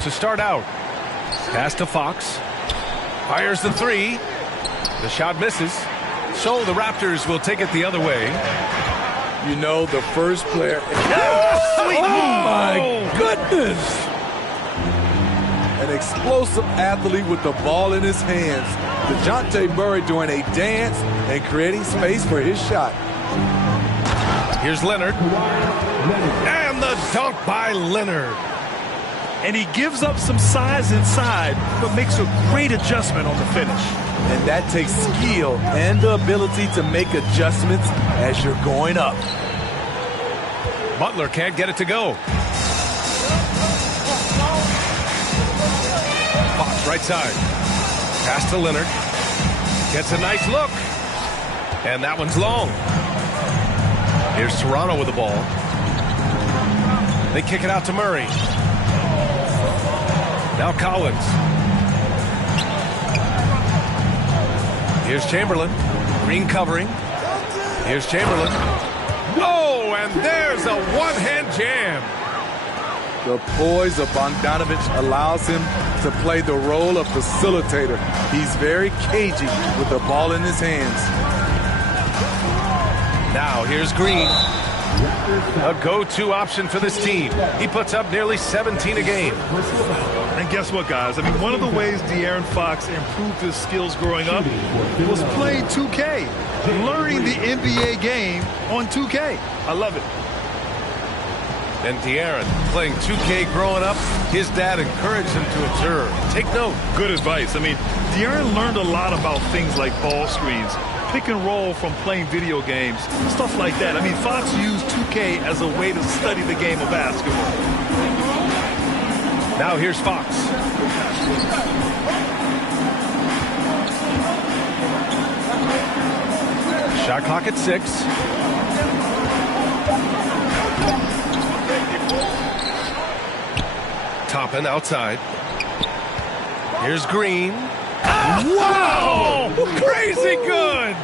to start out. Pass to Fox. Fires the three. The shot misses. So the Raptors will take it the other way. You know, the first player. Oh, my goodness! An explosive athlete with the ball in his hands. DeJounte Murray doing a dance and creating space for his shot. Here's Leonard. And the dunk by Leonard. And he gives up some size inside, but makes a great adjustment on the finish. And that takes skill and the ability to make adjustments as you're going up. Butler can't get it to go. Fox right side. Pass to Leonard. Gets a nice look. And that one's long. Here's Toronto with the ball. They kick it out to Murray. Now Collins. Here's Chamberlain. Green covering. Here's Chamberlain. Oh, and there's a one-hand jam. The poise of Bogdanovich allows him to play the role of facilitator. He's very cagey with the ball in his hands. Now here's Green. A go-to option for this team. He puts up nearly 17 a game. And guess what, guys? I mean, one of the ways De'Aaron Fox improved his skills growing up was playing 2K, learning the NBA game on 2K. I love it. And De'Aaron playing 2K growing up, his dad encouraged him to observe. Take note. Good advice. I mean, De'Aaron learned a lot about things like ball screens, pick and roll from playing video games, stuff like that. I mean, Fox used 2K as a way to study the game of basketball. Now here's Fox. Shot clock at 6. Toppin outside. Here's Green. Wow! Crazy good!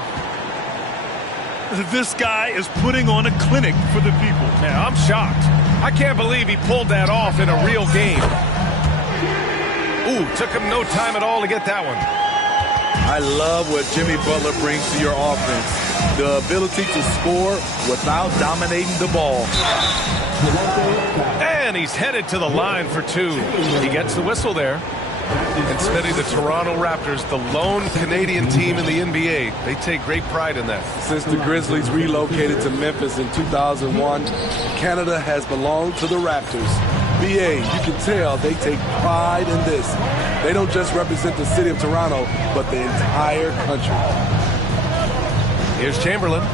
This guy is putting on a clinic for the people. Yeah, I'm shocked. I can't believe he pulled that off in a real game. Ooh, took him no time at all to get that one. I love what Jimmy Butler brings to your offense. The ability to score without dominating the ball. And he's headed to the line for 2. He gets the whistle there. And Smitty, the Toronto Raptors, the lone Canadian team in the NBA, they take great pride in that. Since the Grizzlies relocated to Memphis in 2001, Canada has belonged to the Raptors. BA, you can tell they take pride in this. They don't just represent the city of Toronto, but the entire country. Here's Chamberlain.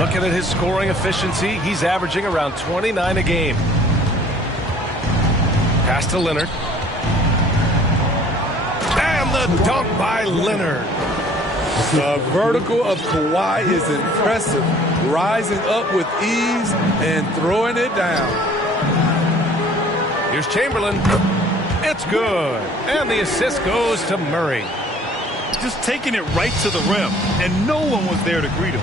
Looking at his scoring efficiency, he's averaging around 29 a game. Pass to Leonard. And the dunk by Leonard. The vertical of Kawhi is impressive, rising up with ease and throwing it down. Here's Chamberlain. It's good. And the assist goes to Murray. Just taking it right to the rim, and no one was there to greet him.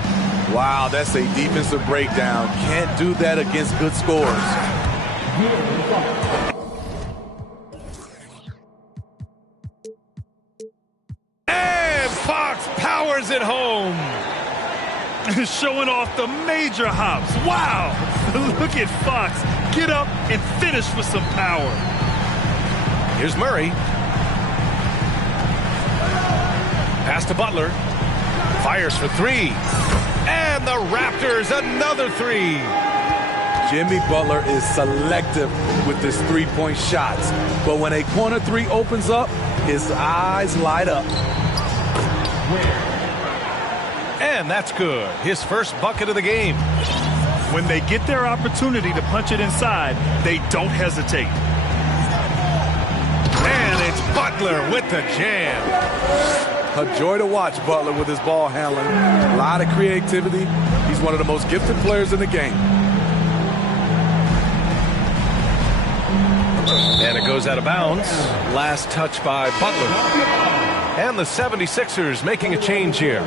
Wow, that's a defensive breakdown. Can't do that against good scorers. And Fox powers it home. Showing off the major hops. Wow. Look at Fox. Get up and finish with some power. Here's Murray. Pass to Butler. Fires for 3. And the Raptors, another 3. Jimmy Butler is selective with his three-point shots. But when a corner 3 opens up, his eyes light up. And that's good. His first bucket of the game. When they get their opportunity to punch it inside, they don't hesitate. And it's Butler with the jam. A joy to watch Butler with his ball handling. A lot of creativity. He's one of the most gifted players in the game. And it goes out of bounds. Last touch by Butler. And the 76ers making a change here.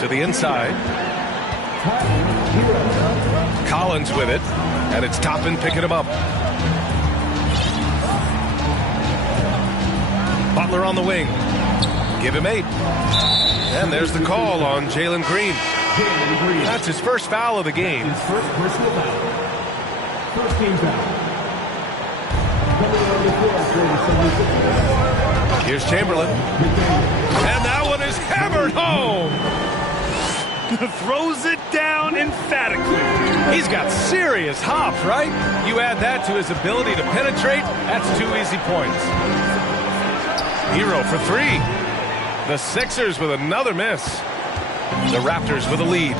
To the inside. Collins with it. And it's Toppin picking him up. Butler on the wing. Give him 8. And there's the call on Jalen Green. That's his first foul of the game. His first personal foul. First team foul. Here's Chamberlain. And that one is hammered home. Throws it down emphatically. He's got serious hops, right? You add that to his ability to penetrate, that's 2 easy points. Hero for 3. The Sixers with another miss. The Raptors with a lead.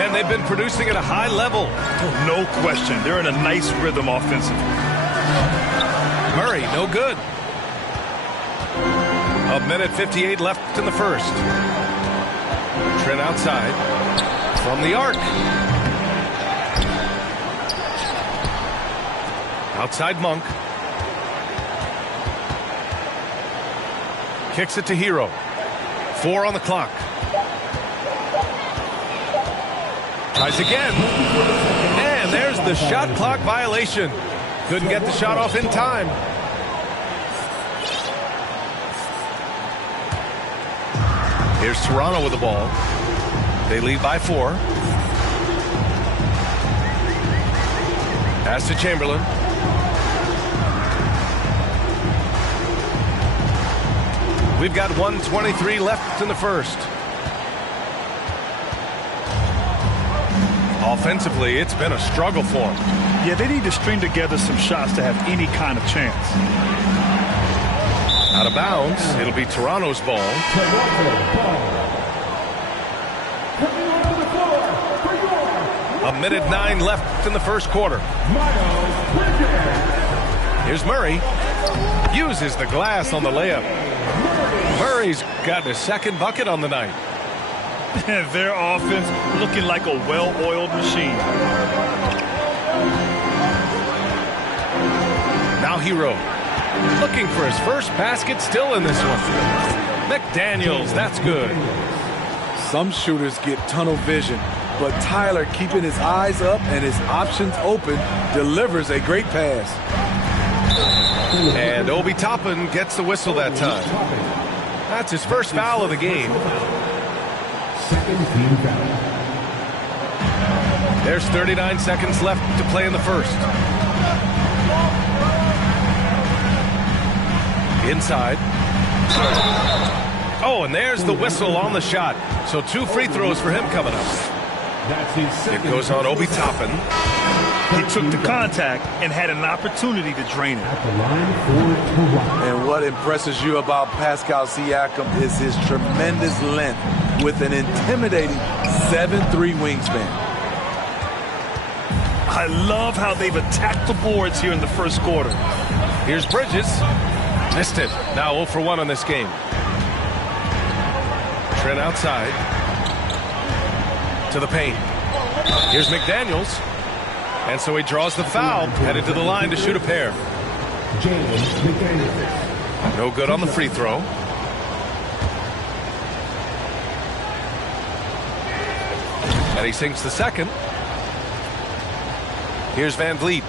And they've been producing at a high level. Oh, no question. They're in a nice rhythm offensively. Murray, no good. 1:58 left in the first. Trent outside. From the arc. Outside Monk. Kicks it to Hero. 4 on the clock. Tries again. And there's the shot clock violation. Couldn't get the shot off in time. Here's Toronto with the ball. They lead by 4. Pass to Chamberlain. We've got 1:23 left in the first. Offensively, it's been a struggle for them. Yeah, they need to string together some shots to have any kind of chance. Out of bounds. It'll be Toronto's ball. A minute 9 left in the first quarter. Here's Murray. Uses the glass on the layup. Murray's got his second bucket on the night. Their offense looking like a well-oiled machine. Now Hero. Looking for his first basket, still in this one. McDaniels, that's good. Some shooters get tunnel vision, but Tyler, keeping his eyes up and his options open, delivers a great pass. And Obi Toppin gets the whistle that time. That's his first foul of the game. Second team foul. There's 39 seconds left to play in the first. Inside. Oh, and there's the whistle on the shot. So 2 free throws for him coming up. That's his second. It goes on Obi Toppin. He took the contact and had an opportunity to drain it. At the line for Toronto. And what impresses you about Pascal Siakam is his tremendous length with an intimidating 7'3" wingspan. I love how they've attacked the boards here in the first quarter. Here's Bridges. Missed it. Now 0 for 1 on this game. Trent outside. To the paint. Here's McDaniels. And so he draws the foul, headed to the line to shoot a pair. No good on the free throw. And he sinks the second. Here's Van Vliet.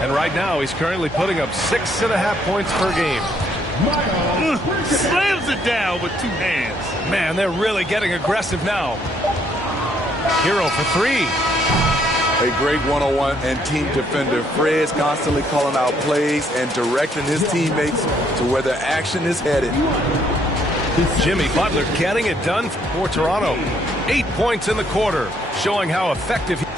And right now he's currently putting up 6.5 points per game. Slams it down with 2 hands. Man, they're really getting aggressive now. Hero for 3. A great one-on-one and team defender. Fred's constantly calling out plays and directing his teammates to where the action is headed. Jimmy Butler getting it done for Toronto. 8 points in the quarter, showing how effective he is.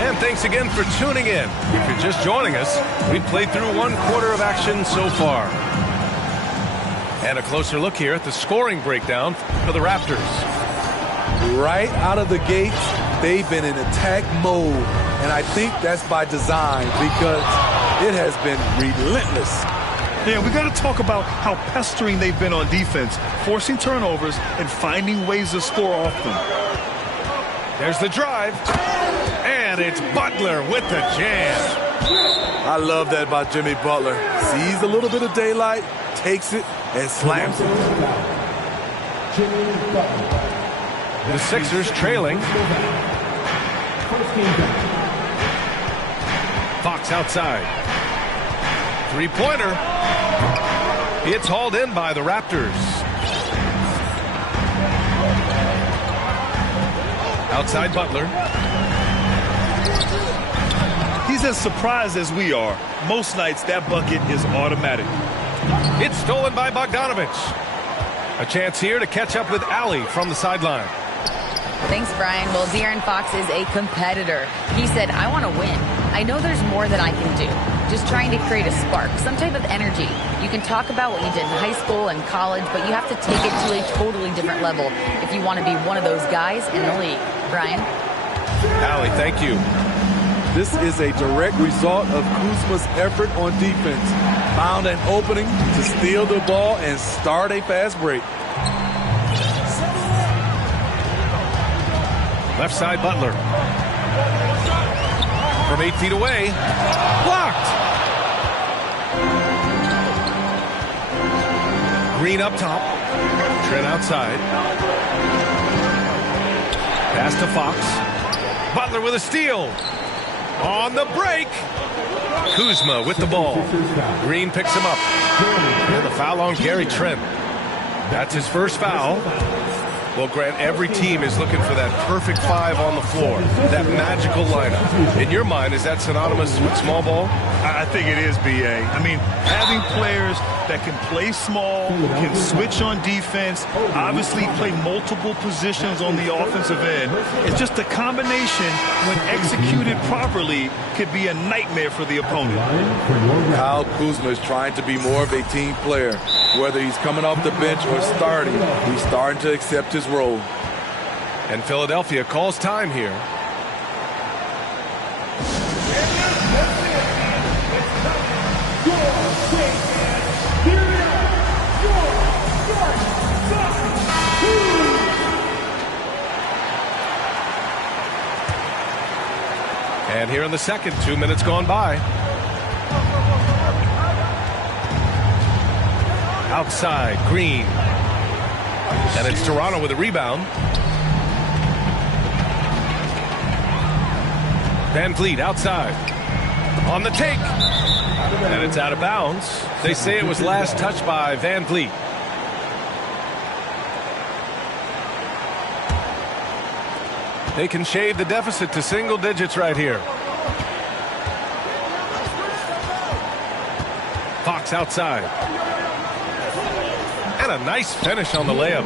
And thanks again for tuning in. If you're just joining us, we've played through 1 quarter of action so far. And a closer look here at the scoring breakdown for the Raptors. Right out of the gates, they've been in attack mode. And I think that's by design because it has been relentless. Yeah, we got to talk about how pestering they've been on defense, forcing turnovers and finding ways to score off them. There's the drive. And it's Butler with the jam. I love that about Jimmy Butler. Sees a little bit of daylight, takes it, and slams it. The Sixers trailing. Fox outside. Three-pointer. It's hauled in by the Raptors. Outside Butler. He's as surprised as we are. Most nights that bucket is automatic. It's stolen by Bogdanovich. A chance here to catch up with Allie from the sideline. Thanks, Brian. Well, De'Aaron Fox is a competitor. He said, I want to win. I know there's more that I can do. Just trying to create a spark, some type of energy. You can talk about what you did in high school and college, but you have to take it to a totally different level if you want to be one of those guys in the league. Brian? Allie, thank you. This is a direct result of Kuzma's effort on defense. Found an opening to steal the ball and start a fast break. Left side Butler. From 8 feet away. Blocked. Green up top. Trent outside. Pass to Fox. Butler with a steal. On the break. Kuzma with the ball. Green picks him up. And the foul on Gary Trent. That's his first foul. Well, Grant, every team is looking for that perfect five on the floor, that magical lineup. In your mind, is that synonymous with small ball? I think it is, B.A. I mean, having players that can play small, can switch on defense, obviously play multiple positions on the offensive end. It's just a combination, when executed properly, could be a nightmare for the opponent. Kyle Kuzma is trying to be more of a team player. Whether he's coming off the bench or starting, he's starting to accept his role. And Philadelphia calls time here. And here in the second, 2 minutes gone by. Outside, Green. And it's Toronto with a rebound. Van Vliet outside. On the take. And it's out of bounds. They say it was last touched by Van Vliet. They can shave the deficit to single digits right here. Fox outside. And a nice finish on the layup.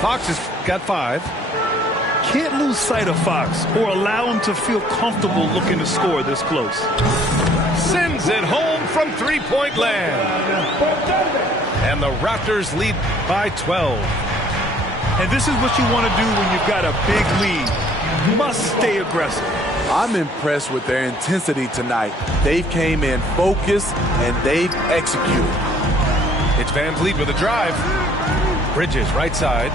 Fox has got 5. Can't lose sight of Fox or allow him to feel comfortable looking to score this close. Sends it home from three-point land. And the Raptors lead by 12. And this is what you want to do when you've got a big lead. You must stay aggressive. I'm impressed with their intensity tonight. They've came in focused and they've executed. It's Van Vliet with a drive. Bridges right side.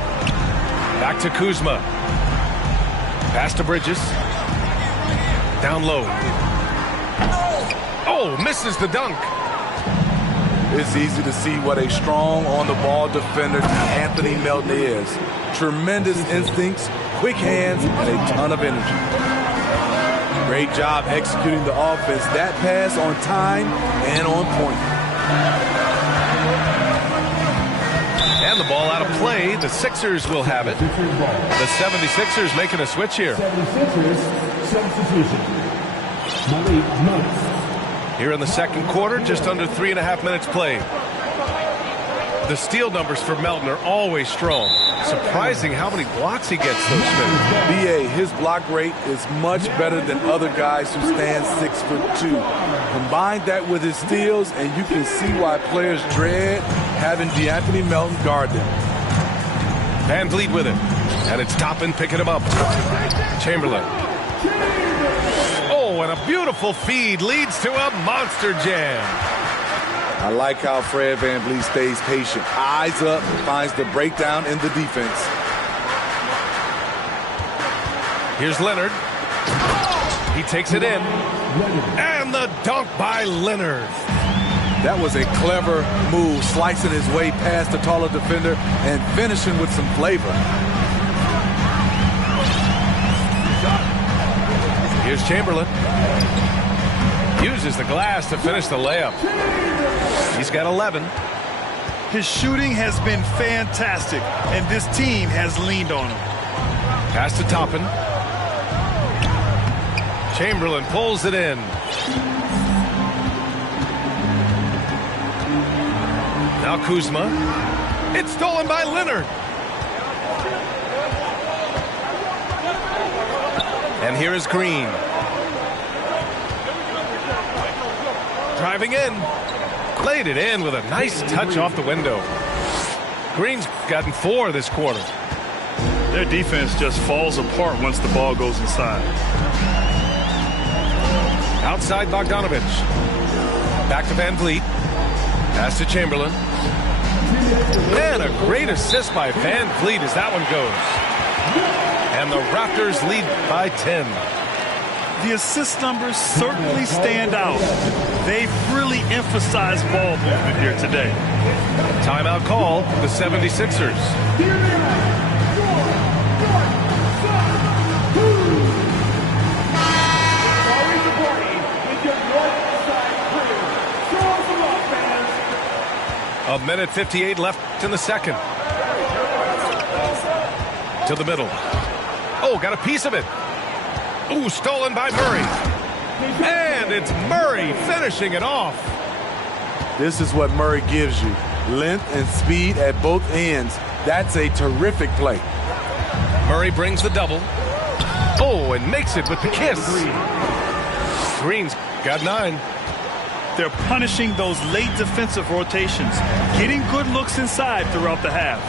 Back to Kuzma. Pass to Bridges. Down low. Oh, misses the dunk. It's easy to see what a strong on-the-ball defender Anthony Melton is. Tremendous instincts, quick hands, and a ton of energy. Great job executing the offense. That pass on time and on point. And the ball out of play. The Sixers will have it. The 76ers making a switch here. 76ers substitution. Malik Monk. Here in the second quarter, just under 3.5 minutes played. The steal numbers for Melton are always strong. Surprising how many blocks he gets, though, Smith. BA, his block rate is much better than other guys who stand 6'2". Combine that with his steals, and you can see why players dread having DeAnthony Melton guard them. Van Vliet with it. And it's Toppin picking him up. Chamberlain. Oh, and a beautiful feed leads to a monster jam. I like how Fred VanVleet stays patient. Eyes up, finds the breakdown in the defense. Here's Leonard. He takes it in. And the dunk by Leonard. That was a clever move, slicing his way past the taller defender and finishing with some flavor. Here's Chamberlain. Uses the glass to finish the layup. He's got 11. His shooting has been fantastic, and this team has leaned on him. Pass to Toppin. Chamberlain pulls it in. Now Kuzma. It's stolen by Leonard. And here is Green. Driving in. Laid it in with a nice touch off the window. Green's gotten 4 this quarter. Their defense just falls apart once the ball goes inside. Outside Bogdanovich. Back to Van Vliet. Pass to Chamberlain. And a great assist by Van Vliet as that one goes. And the Raptors lead by 10. The assist numbers certainly stand out. They've really emphasized ball movement here today. Timeout call, the 76ers. A minute 58 left in the second. To the middle. Oh, got a piece of it. Ooh, stolen by Murray. And it's Murray finishing it off. This is what Murray gives you. Length and speed at both ends. That's a terrific play. Murray brings the double. Oh, and makes it with the kiss. Green's got 9. They're punishing those late defensive rotations, getting good looks inside throughout the half.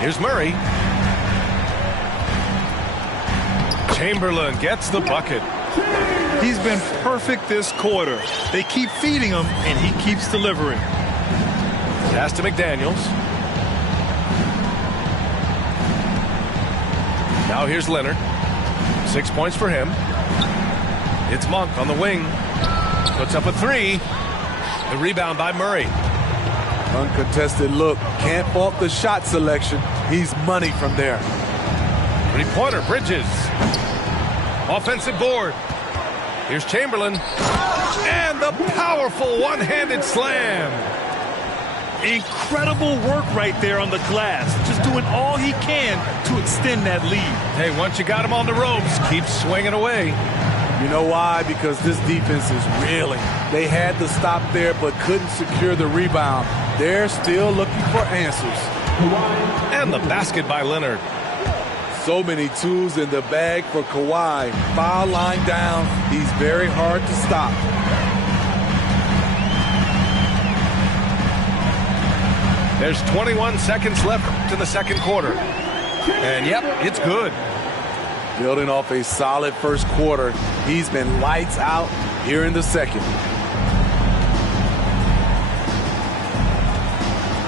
Here's Murray. Chamberlain gets the bucket. He's been perfect this quarter. They keep feeding him, and he keeps delivering. Pass to McDaniels. Now here's Leonard. 6 points for him. It's Monk on the wing. Puts up a 3. The rebound by Murray. Uncontested look. Can't fault the shot selection. He's money from there. Three-pointer, Bridges. Offensive board. Here's Chamberlain. And the powerful one-handed slam. Incredible work right there on the glass. Just doing all he can to extend that lead. Hey, once you got him on the ropes, keep swinging away. You know why? Because this defense is reeling. They had to stop there but couldn't secure the rebound. They're still looking for answers. And the basket by Leonard. So many tools in the bag for Kawhi. Foul line down. He's very hard to stop. There's 21 seconds left in the second quarter. And, yep, it's good. Building off a solid first quarter, he's been lights out here in the second.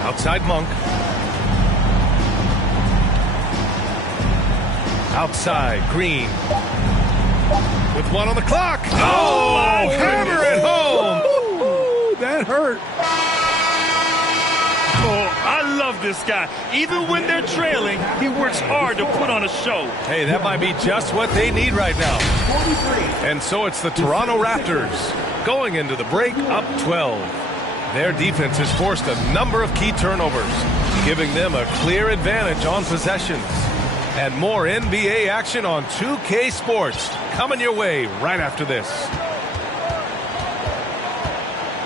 Outside Monk. Outside Green. With 1 on the clock. Oh, hammer it home. Ooh, that hurt. Oh, I love this guy. Even when they're trailing, he works hard to put on a show. Hey, that might be just what they need right now. And so it's the Toronto Raptors going into the break up 12. Their defense has forced a number of key turnovers, giving them a clear advantage on possessions. And more NBA action on 2K Sports coming your way right after this.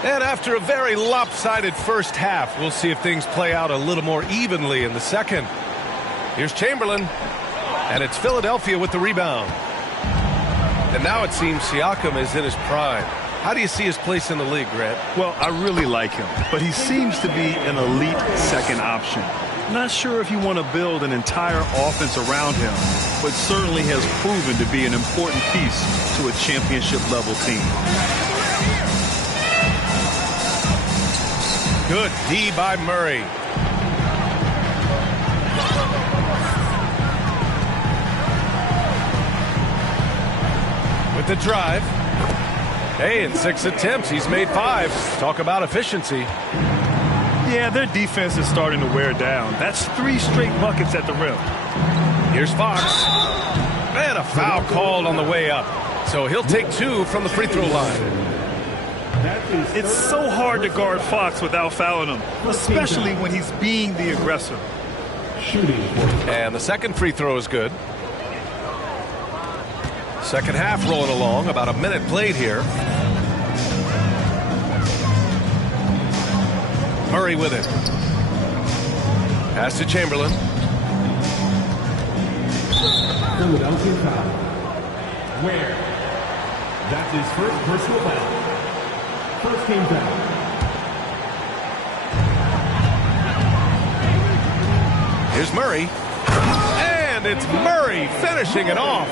And after a very lopsided first half, we'll see if things play out a little more evenly in the second. Here's Chamberlain, and it's Philadelphia with the rebound. And now it seems Siakam is in his prime. How do you see his place in the league, Grant? Well, I really like him, but he seems to be an elite second option. Not sure if you want to build an entire offense around him, but certainly has proven to be an important piece to a championship-level team. Good D by Murray. With the drive. Hey, in 6 attempts, he's made 5. Talk about efficiency. Yeah, their defense is starting to wear down. That's 3 straight buckets at the rim. Here's Fox. And a foul called on the way up. So he'll take 2 from the free throw line. It's so hard to guard Fox without fouling him, especially when he's being the aggressor. And the second free throw is good. Second half rolling along. About a minute played here. Murray with it. Pass to Chamberlain. Philadelphia foul. Where? That's his first personal foul. First team foul. Here's Murray. And it's Murray finishing it off.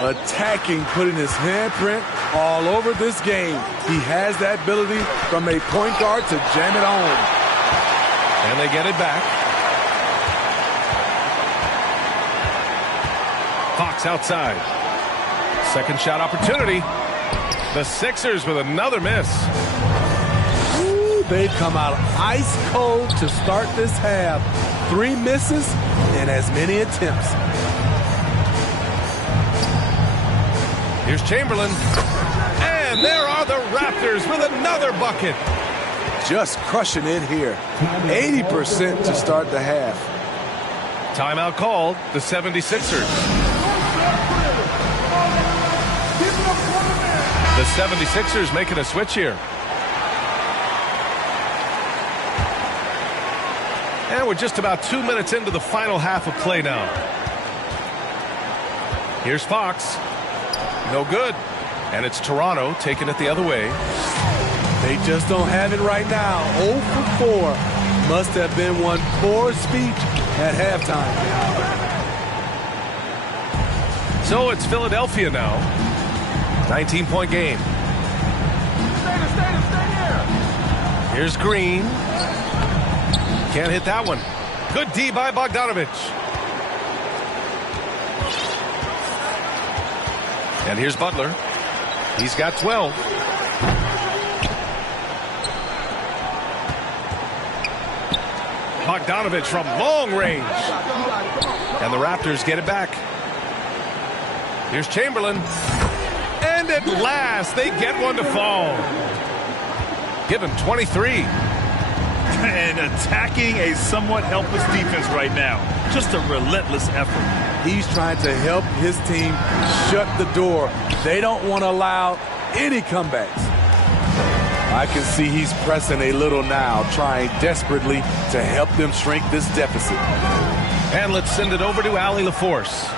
Attacking, putting his handprint all over this game. He has that ability from a point guard to jam it home. And they get it back. Fox outside. Second shot opportunity. The Sixers with another miss. Ooh, they've come out ice cold to start this half. 3 misses and as many attempts. Here's Chamberlain. And there are the Raptors with another bucket. Just crushing it here. 80% to start the half. Timeout called. The 76ers. The 76ers making a switch here. And we're just about 2 minutes into the final half of play now. Here's Fox. No good. And it's Toronto taking it the other way. They just don't have it right now. 0 for 4. Must have been one poor speech at halftime. So it's Philadelphia now. 19-point game. Here's Green. Can't hit that one. Good D by Bogdanovich. And here's Butler. He's got 12. Bogdanovich from long range. And the Raptors get it back. Here's Chamberlain. And at last, they get one to fall. Give him 23. And attacking a somewhat helpless defense right now. Just a relentless effort. He's trying to help his team shut the door. They don't want to allow any comebacks. I can see he's pressing a little now, trying desperately to help them shrink this deficit. And let's send it over to Allie LaForce.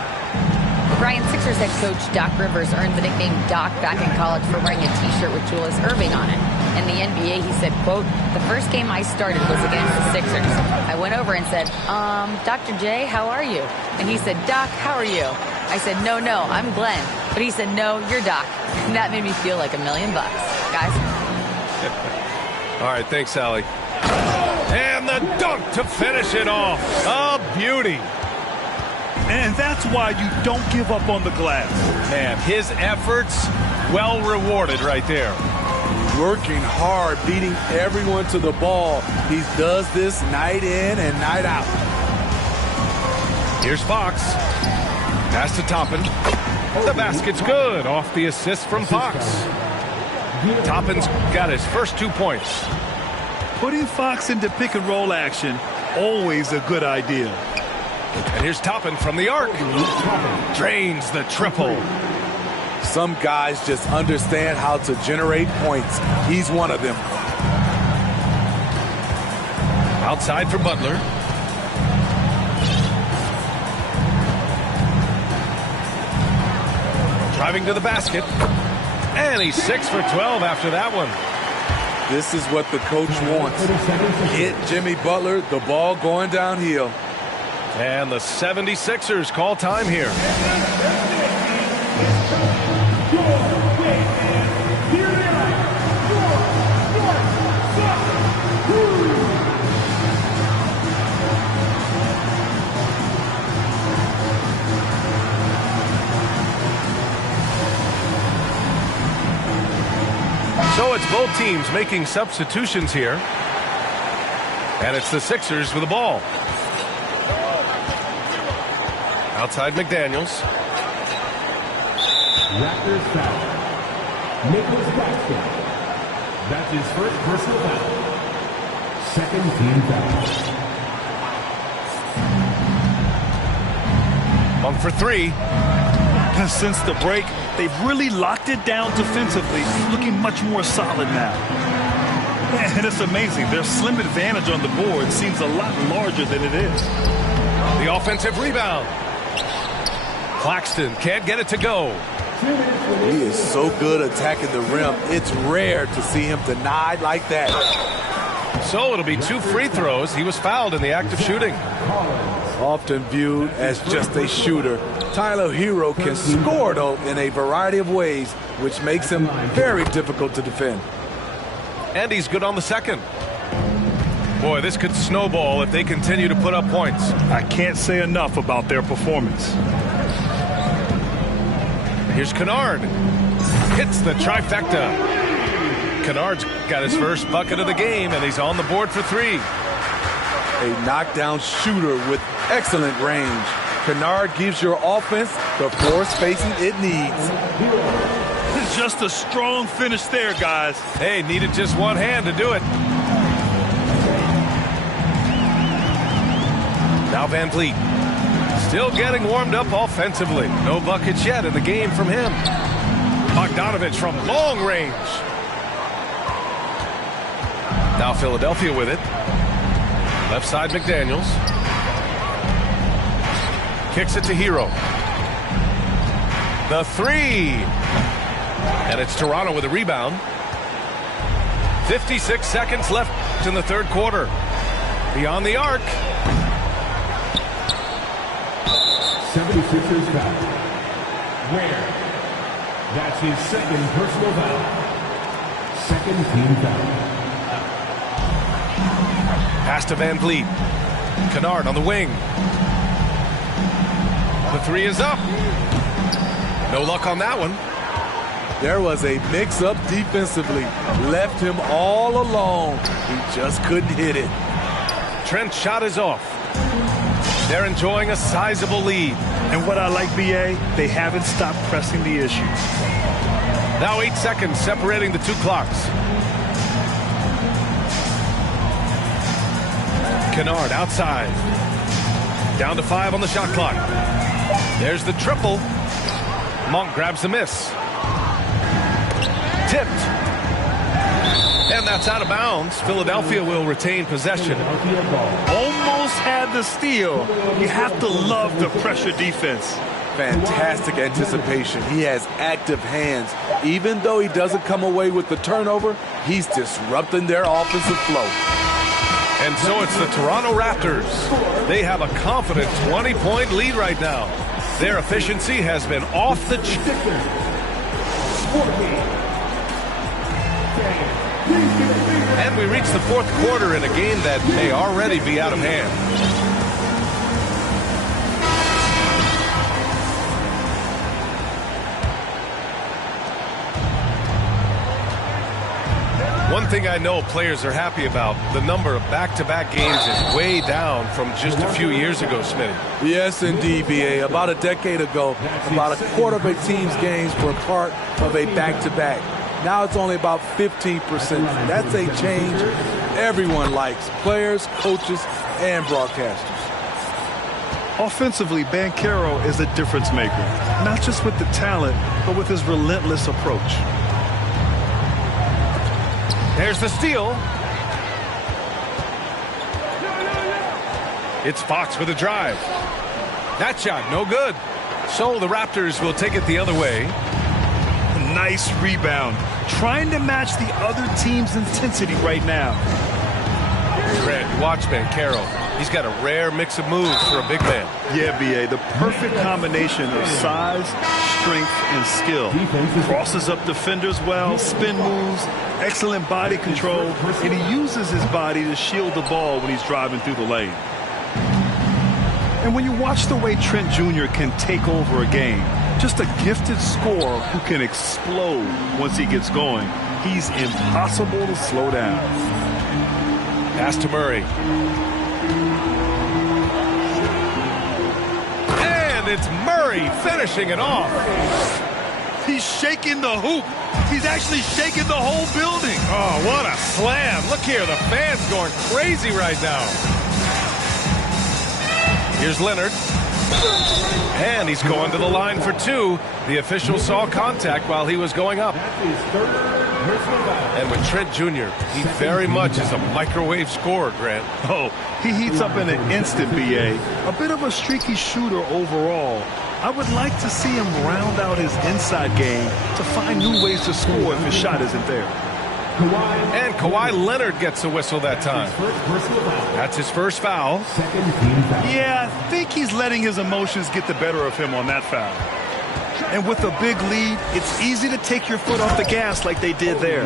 Brian, Sixers head coach Doc Rivers earned the nickname Doc back in college for wearing a T-shirt with Julius Erving on it. In the NBA, he said, quote, "The first game I started was against the Sixers. I went over and said, Dr. J, how are you?" And he said, "Doc, how are you?" I said, no, I'm Glenn." But he said, "No, you're Doc." And that made me feel like $1 million, guys. All right, thanks, Allie. And the dunk to finish it off. A beauty. And that's why you don't give up on the glass. Man, his efforts well rewarded right there. Working hard, beating everyone to the ball. He does this night in and night out. Here's Fox. Pass to Toppin. The basket's good off the assist from Fox. Toppin's got his first 2 points. Putting Fox into pick and roll action, always a good idea. And here's Toppin from the arc. Drains the triple. Some guys just understand how to generate points. He's one of them. Outside for Butler. Driving to the basket. And he's 6 for 12 after that one. This is what the coach wants. Hit Jimmy Butler, the ball going downhill. And the 76ers call time here. So it's both teams making substitutions here. And it's the Sixers with the ball. Outside McDaniels. Raptors foul. Nicholas Claxton. That's his first personal foul. Second team foul. Monk for three. Since the break, they've really locked it down defensively. It's looking much more solid now. And it's amazing. Their slim advantage on the board seems a lot larger than it is. The offensive rebound. Claxton can't get it to go. He is so good attacking the rim. It's rare to see him denied like that. So it'll be 2 free throws. He was fouled in the act of shooting. Often viewed as just a shooter, Tyler Hero can score, though, in a variety of ways, which makes him very difficult to defend. And he's good on the second. Boy, this could snowball if they continue to put up points. I can't say enough about their performance. Here's Kennard. Hits the trifecta. Kennard's got his first bucket of the game, and he's on the board for 3. A knockdown shooter with excellent range. Kennard gives your offense the floor spacing it needs. Just a strong finish there, guys. Hey, needed just one hand to do it. Now Van Vliet. Still getting warmed up offensively. No buckets yet in the game from him. Bogdanovich from long range. Now Philadelphia with it. Left side McDaniels. Kicks it to Hero. The 3. And it's Toronto with a rebound. 56 seconds left in the third quarter. Beyond the arc. 76ers foul. Ware. That's his second personal foul. Second team foul. Pass to Van Vliet. Kennard on the wing. The 3 is up. No luck on that one. There was a mix-up defensively. Left him all alone. He just couldn't hit it. Trent's shot is off. They're enjoying a sizable lead. And what I like, BA, they haven't stopped pressing the issue. Now 8 seconds separating the 2 clocks. Kennard outside. Down to 5 on the shot clock. There's the triple. Monk grabs the miss. Tipped. And that's out of bounds. Philadelphia will retain possession. Almost had the steal. You have to love the pressure defense. Fantastic anticipation. He has active hands. Even though he doesn't come away with the turnover, he's disrupting their offensive flow. And so it's the Toronto Raptors. They have a confident 20-point lead right now. Their efficiency has been off the charts. And we reach the fourth quarter in a game that may already be out of hand. One thing I know players are happy about, the number of back-to-back games is way down from just a few years ago, Smitty. Yes, indeed, BA. About a decade ago, about a quarter of a team's games were part of a back-to-back. Now it's only about 15%. That's a change everyone likes, players, coaches, and broadcasters. Offensively, Banchero is a difference maker, not just with the talent, but with his relentless approach. There's the steal. It's Fox with a drive. That shot, no good. So the Raptors will take it the other way. Nice rebound. Trying to match the other team's intensity right now. Grant, watch Banchero. He's got a rare mix of moves for a big man. Yeah, BA, the perfect combination of size, strength, and skill. Crosses up defenders well, spin moves, excellent body control, and he uses his body to shield the ball when he's driving through the lane. And when you watch the way Trent Jr. can take over a game, Just a gifted scorer who can explode once he gets going. He's impossible to slow down. Pass to Murray. And it's Murray finishing it off. He's shaking the hoop. He's actually shaking the whole building. Oh, what a slam. Look here, the fans going crazy right now. Here's Leonard. And he's going to the line for two. The official saw contact while he was going up. And with Trent Jr., he very much is a microwave scorer, Grant. Oh, he heats up in an instant, B.A. A bit of a streaky shooter overall. I would like to see him round out his inside game to find new ways to score if his shot isn't there. And Kawhi Leonard gets a whistle that time. That's his first foul. Yeah, I think he's letting his emotions get the better of him on that foul. And with a big lead, it's easy to take your foot off the gas like they did there.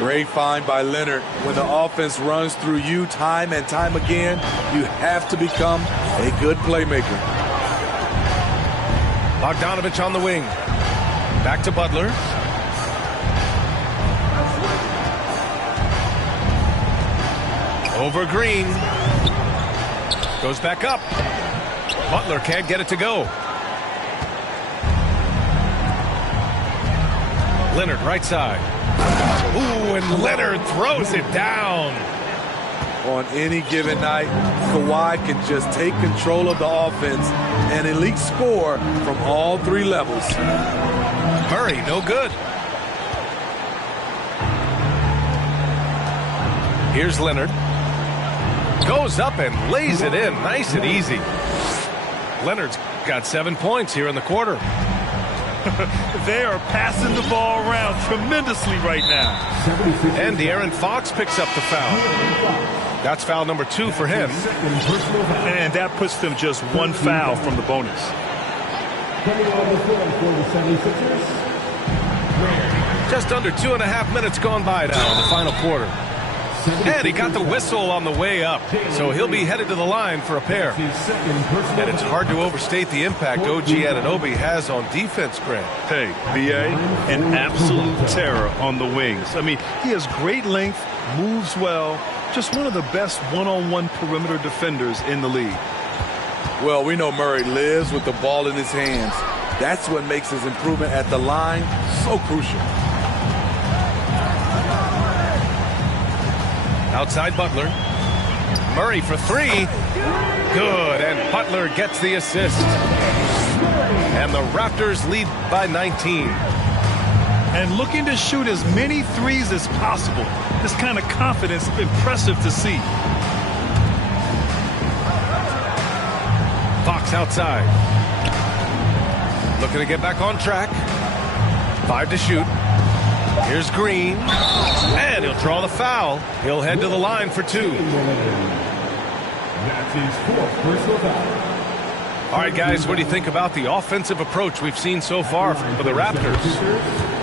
Great find by Leonard. When the offense runs through you time and time again, you have to become a good playmaker. Bogdanovich on the wing. Back to Butler. Over Green. Goes back up. Butler can't get it to go. Leonard right side. Ooh, and Leonard throws it down. On any given night, Kawhi can just take control of the offense and elite score from all three levels. Murray, no good. Here's Leonard. Goes up and lays it in. Nice and easy. Leonard's got 7 points here in the quarter. They are passing the ball around tremendously right now. And De'Aaron Fox picks up the foul. That's foul number 2 for him. And that puts them just one foul from the bonus. Just under 2.5 minutes gone by now in the final quarter. And he got the whistle on the way up, so he'll be headed to the line for a pair. And it's hard to overstate the impact OG Anunoby has on defense, Grant. Hey, B.A., an absolute terror on the wings. I mean, he has great length, moves well, just one of the best one-on-one perimeter defenders in the league. Well, we know Murray lives with the ball in his hands. That's what makes his improvement at the line so crucial. Outside Butler. Murray for 3. Good, and Butler gets the assist. And the Raptors lead by 19. And looking to shoot as many threes as possible. This kind of confidence is impressive to see. Fox outside. Looking to get back on track. 5 to shoot. Here's Green. And he'll draw the foul. He'll head to the line for 2. That's his 4th personal foul. All right, guys, what do you think about the offensive approach we've seen so far for the Raptors?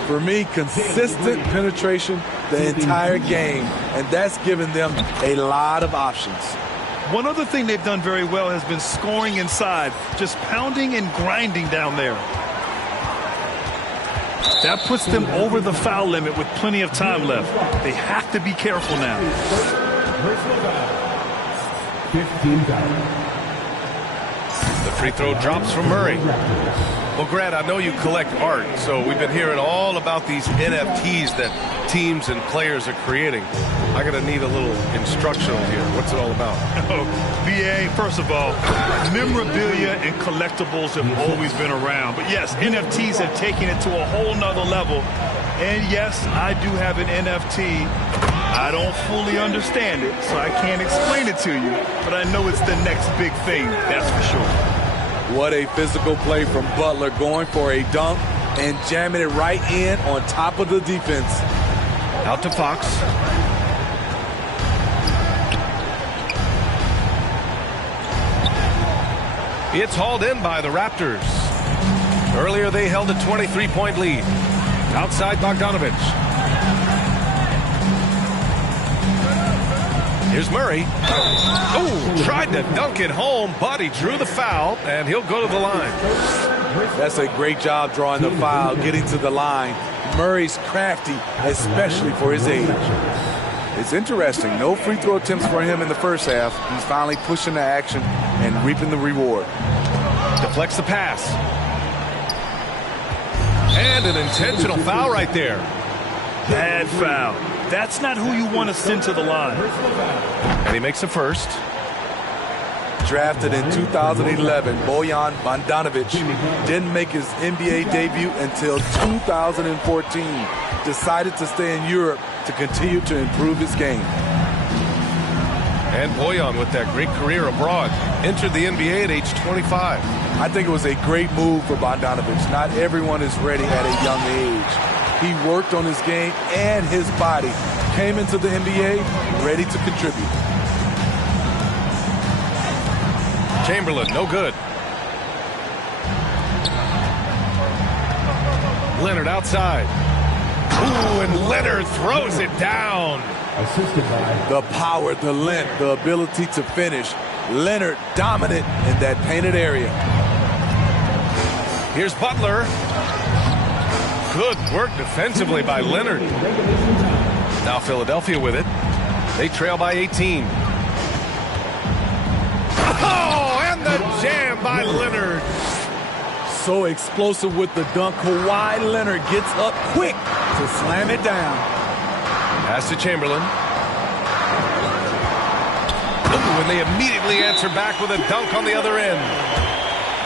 For me, consistent penetration the entire game, and that's given them a lot of options. One other thing they've done very well has been scoring inside, just pounding and grinding down there. That puts them over the foul limit with plenty of time left. They have to be careful now. Personal foul. 15 foul. The free throw drops from Murray. Well, Grant, I know you collect art, so we've been hearing all about these NFTs that teams and players are creating. I'm going to need a little instructional here. What's it all about? Oh, BA, first of all, memorabilia and collectibles have always been around. But yes, NFTs have taken it to a whole nother level. And yes, I do have an NFT. I don't fully understand it, so I can't explain it to you. But I know it's the next big thing, that's for sure. What a physical play from Butler, going for a dunk and jamming it right in on top of the defense. Out to Fox. It's hauled in by the Raptors. Earlier they held a 23-point lead. Outside Bogdanovich. Here's Murray. Oh, tried to dunk it home, but he drew the foul, and he'll go to the line. That's a great job drawing the foul, getting to the line. Murray's crafty, especially for his age. It's interesting. No free throw attempts for him in the first half. He's finally pushing the action and reaping the reward. Deflects the pass. And an intentional foul right there. Bad foul. That's not who you want to send to the line. And he makes a first. Drafted in 2011, Bojan Bogdanovic didn't make his NBA debut until 2014. Decided to stay in Europe to continue to improve his game. And Bojan, with that great career abroad, entered the NBA at age 25. I think it was a great move for Bogdanovic. Not everyone is ready at a young age. He worked on his game and his body. Came into the NBA ready to contribute. Chamberlain, no good. Leonard outside. Ooh, and Leonard throws it down. Assisted by The power, the length, the ability to finish. Leonard dominant in that painted area. Here's Butler. Good work defensively by Leonard. Now Philadelphia with it. They trail by 18. Oh, and the jam by Leonard. So explosive with the dunk. Kawhi Leonard gets up quick to slam it down. Pass to Chamberlain. Ooh, and they immediately answer back with a dunk on the other end.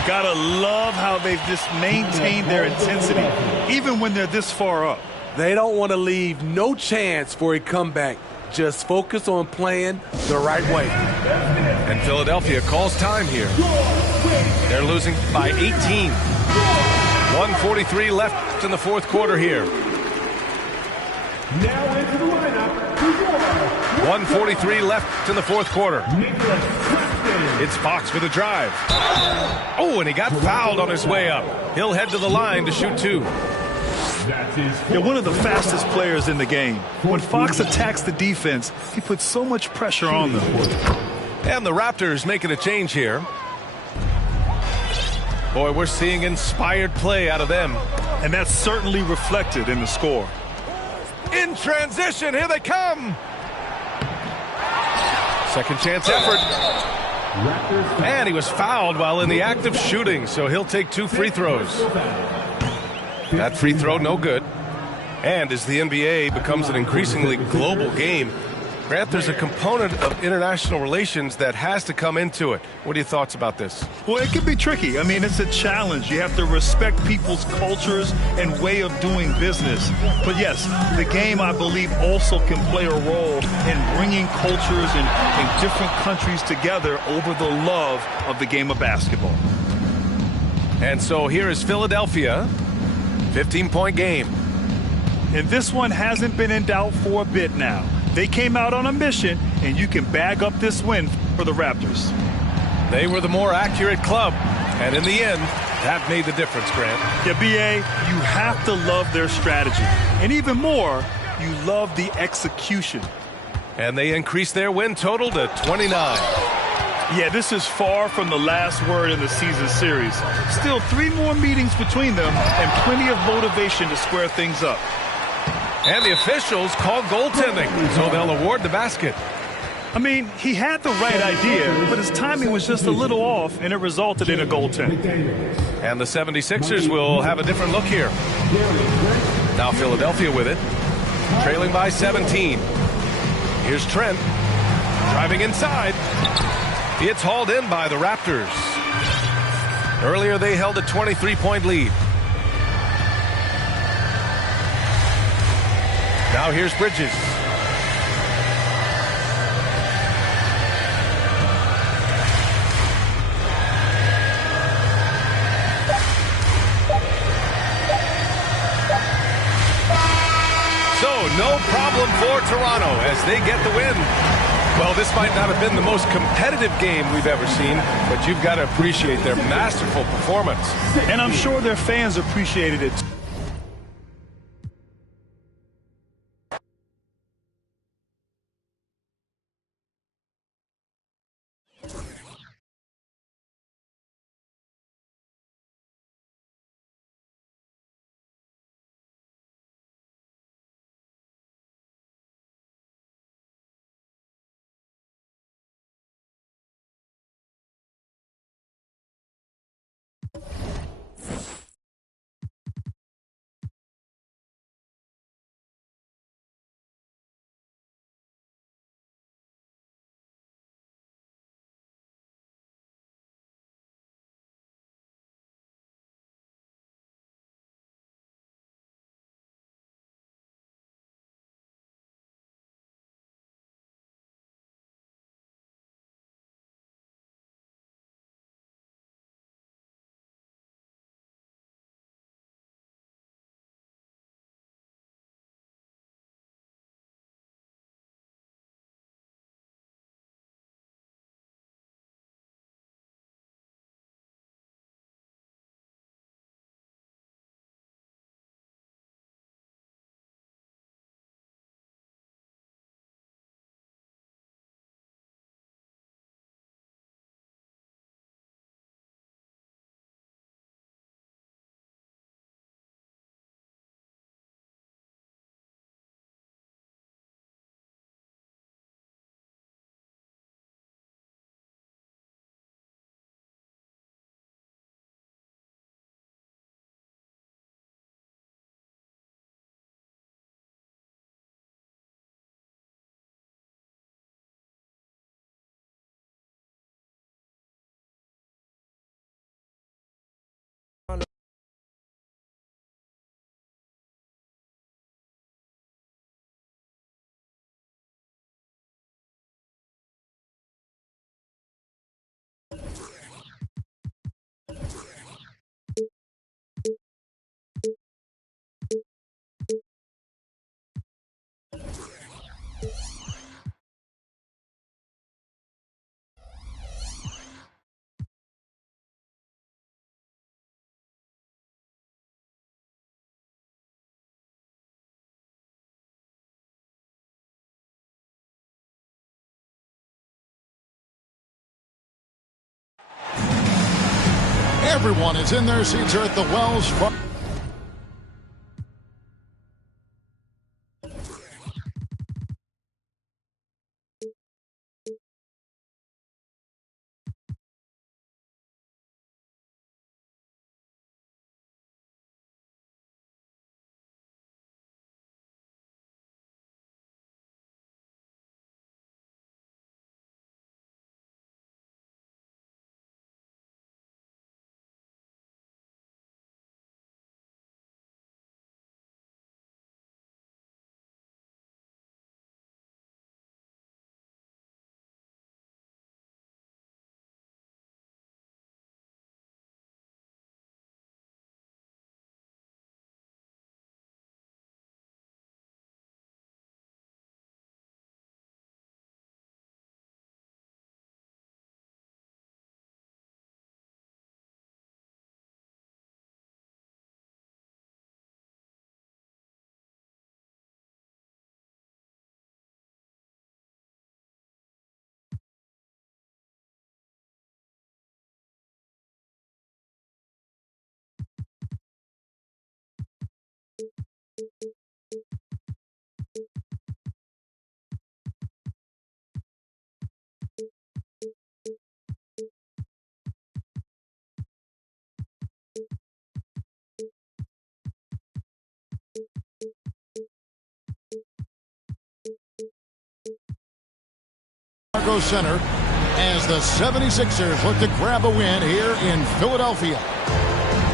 Gotta love how they've just maintained their intensity, even when they're this far up. They don't want to leave no chance for a comeback. Just focus on playing the right way. And Philadelphia calls time here. They're losing by 18. 1:43 left in the fourth quarter here. now into the lineup. 1:43 left in the fourth quarter. It's Fox with a drive. Oh, and he got fouled on his way up. He'll head to the line to shoot two. They're one of the fastest players in the game. When Fox attacks the defense, he puts so much pressure on them. And the Raptors making a change here. Boy, we're seeing inspired play out of them. And that's certainly reflected in the score. In transition, here they come. Second chance effort. And he was fouled while in the act of shooting, so he'll take two free throws. That free throw, no good. And as the NBA becomes an increasingly global game, Grant, there's a component of international relations that has to come into it. What are your thoughts about this? Well, it can be tricky. I mean, it's a challenge. You have to respect people's cultures and way of doing business. But yes, the game, I believe, also can play a role in bringing cultures in different countries together over the love of the game of basketball. And so here is Philadelphia, 15-point game. And this one hasn't been in doubt for a bit now. They came out on a mission, and you can bag up this win for the Raptors. They were the more accurate club, and in the end, that made the difference, Grant. Yeah, B.A., you have to love their strategy. And even more, you love the execution. And they increased their win total to 29. Yeah, this is far from the last word in the season series. Still 3 more meetings between them and plenty of motivation to square things up. And the officials called goaltending, so they'll award the basket. I mean, he had the right idea, but his timing was just a little off, and it resulted in a goaltend. And the 76ers will have a different look here. Now Philadelphia with it, trailing by 17. Here's Trent, driving inside. It's hauled in by the Raptors. Earlier, they held a 23-point lead. Now here's Bridges. So no problem for Toronto as they get the win. Well, this might not have been the most competitive game we've ever seen, but you've got to appreciate their masterful performance. And I'm sure their fans appreciated it too. Everyone is in their seats here at the Wells Fargo. Fargo Center as the 76ers look to grab a win here in Philadelphia.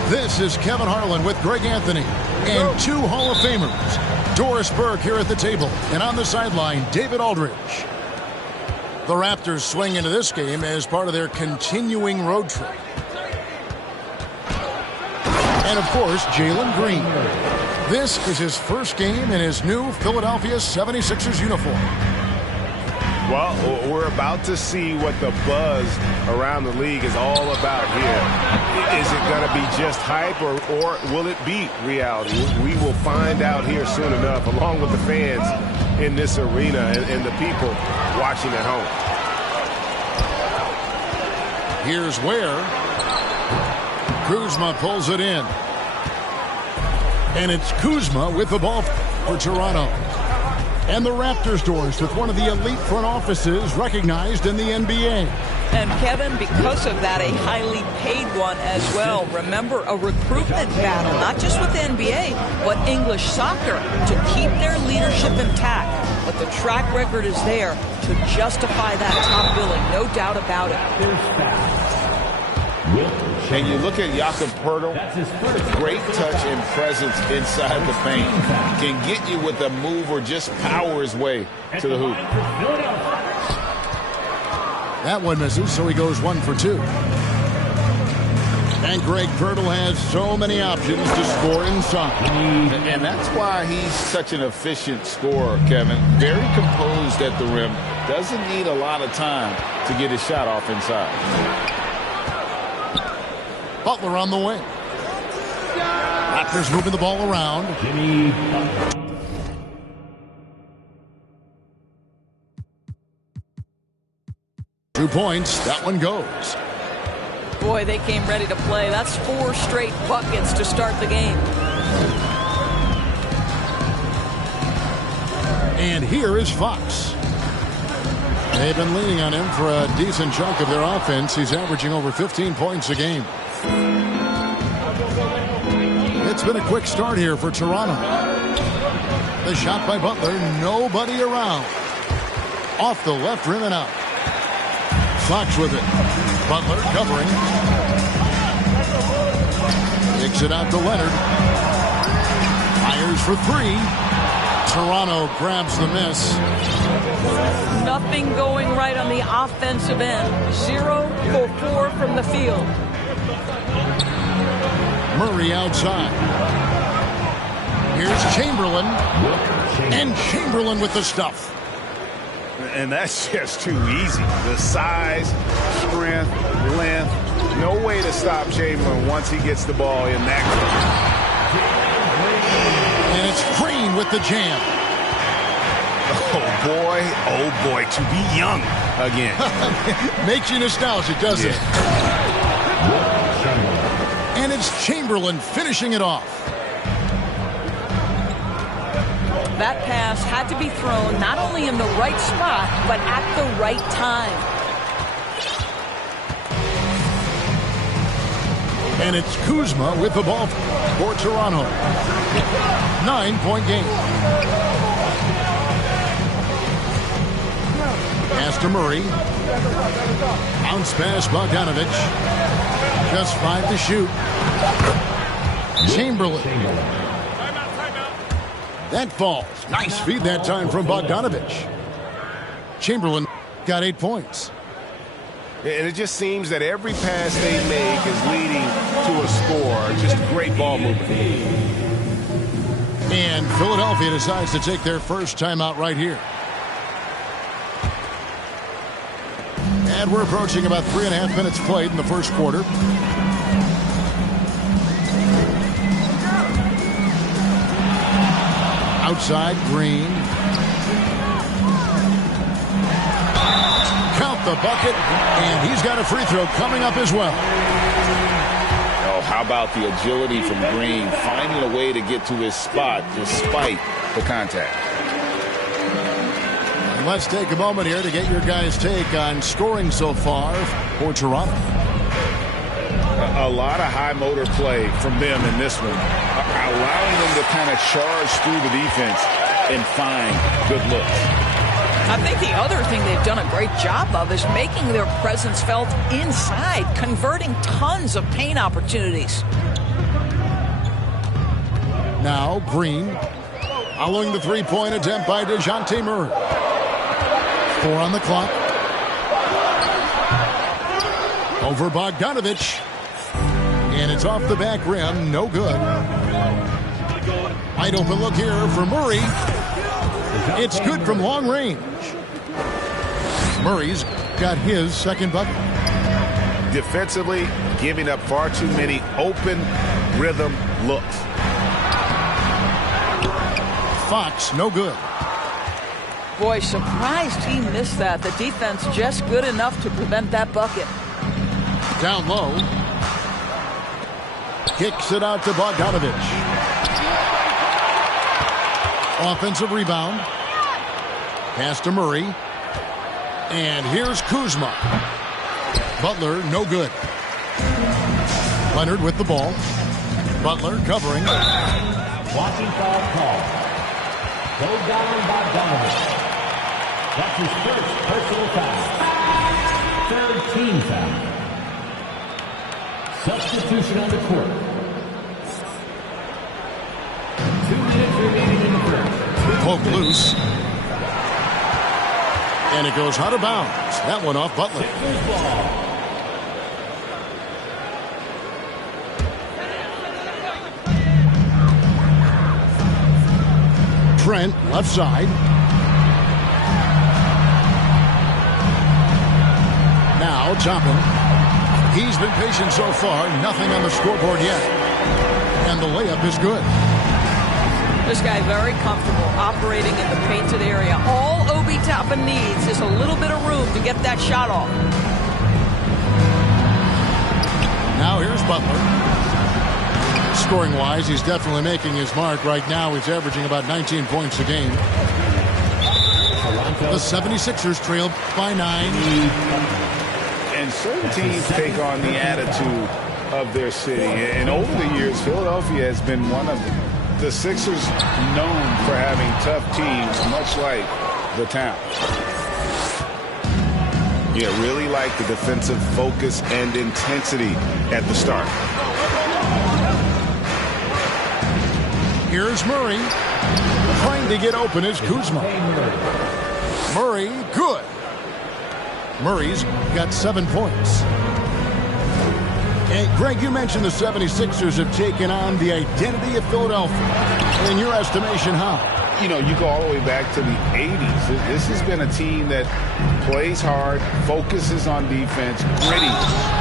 This is Kevin Harlan with Greg Anthony and two Hall of Famers. Doris Burke here at the table, and on the sideline, David Aldridge. The Raptors swing into this game as part of their continuing road trip. And, of course, Jalen Green. This is his first game in his new Philadelphia 76ers uniform. Well, we're about to see what the buzz around the league is all about here. Is it going to be just hype, or will it be reality? We will find out here soon enough, along with the fans in this arena and the people watching at home. Here's where Kuzma pulls it in. And it's Kuzma with the ball for Toronto. And the Raptors doors with one of the elite front offices recognized in the NBA. And Kevin, because of that, a highly paid one as well. Remember, a recruitment battle, not just with the NBA, but English soccer, to keep their leadership intact. But the track record is there to justify that top billing, no doubt about it. And you look at Jakob Poeltl, great touch and presence inside the paint. Can get you with a move or just power his way to the hoop. That one misses, so he goes 1 for 2. And Greg Poeltl has so many options to score inside. And that's why he's such an efficient scorer, Kevin. Very composed at the rim. Doesn't need a lot of time to get his shot off inside. Butler on the wing. Raptors moving the ball around. Jimmy. 2 points. That one goes. Boy, they came ready to play. That's 4 straight buckets to start the game. And here is Fox. They've been leaning on him for a decent chunk of their offense. He's averaging over 15 points a game. It's been a quick start here for Toronto. The shot by Butler, nobody around. Off the left rim and out. Fox with it. Butler covering. Kicks it out to Leonard. Fires for 3. Toronto grabs the miss. Nothing going right on the offensive end. 0 for 4 from the field. Murray outside. Here's Chamberlain. And Chamberlain with the stuff. And that's just too easy. The size, strength, length. No way to stop Chamberlain once he gets the ball in that group. And it's Green with the jam. Oh boy, to be young again. Makes you nostalgic, doesn't it? And it's Chamberlain finishing it off. That pass had to be thrown not only in the right spot, but at the right time. And it's Kuzma with the ball for Toronto. 9-point game. Pass to Murray. Bounce pass Bogdanovich. Just 5 to shoot. Chamberlain. That falls. Nice feed that time from Bogdanovich. Chamberlain got 8 points. And it just seems that every pass they make is leading to a score. Just great ball movement. And Philadelphia decides to take their first timeout right here. And we're approaching about 3.5 minutes played in the first quarter. Outside, Green. Count the bucket, and he's got a free throw coming up as well. Oh, how about the agility from Green, finding a way to get to his spot despite the contact. And let's take a moment here to get your guys' take on scoring so far for Toronto. A lot of high motor play from them in this one, allowing them to kind of charge through the defense and find good looks. I think the other thing they've done a great job of is making their presence felt inside, converting tons of paint opportunities. Now Green, following the three-point attempt by DeJounte Murray. 4 on the clock. Over Bogdanovich. And it's off the back rim. No good. Wide open look here for Murray. It's good from long range. Murray's got his second bucket. Defensively, giving up far too many open rhythm looks. Fox, no good. Boy, surprised he missed that. The defense just good enough to prevent that bucket. Down low. Kicks it out to Bogdanovich. Offensive rebound. Pass to Murray. And here's Kuzma. Butler, no good. Leonard with the ball. Butler covering. Blocking foul call. Pulled down by Donovan. That's his first personal foul. Third team foul. Substitution on the court. 2 minutes remaining in the first. Poke loose. And it goes out of bounds. That one off Butler. Trent, left side. Now Toppin. He's been patient so far. Nothing on the scoreboard yet. And the layup is good. This guy very comfortable operating in the painted area. All Obi Toppin needs is a little bit of room to get that shot off. Now here's Butler. Scoring-wise, he's definitely making his mark. Right now, he's averaging about 19 points a game. The 76ers trail by 9. And certain teams take on the attitude of their city. And over the years, Philadelphia has been one of the Sixers known for having tough teams, much like the town. Yeah, really like the defensive focus and intensity at the start. Here's Murray. Trying to get open is Kuzma. Murray, good. Murray's got 7 points. And Greg, you mentioned the 76ers have taken on the identity of Philadelphia. In your estimation, how? You know, you go all the way back to the 80s. This has been a team that plays hard, focuses on defense, gritty,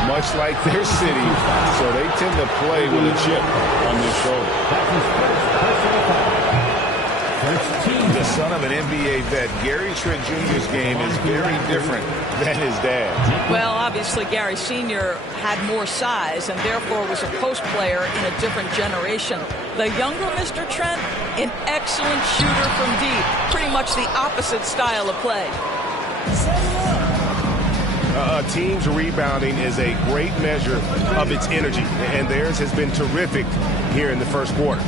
much like their city. So they tend to play with a chip on their shoulder. The son of an NBA vet, Gary Trent Jr.'s game is very different than his dad. Well, obviously, Gary Sr. had more size and therefore was a post player in a different generation. The younger Mr. Trent, an excellent shooter from deep. Pretty much the opposite style of play. A team's rebounding is a great measure of its energy, and theirs has been terrific here in the first quarter.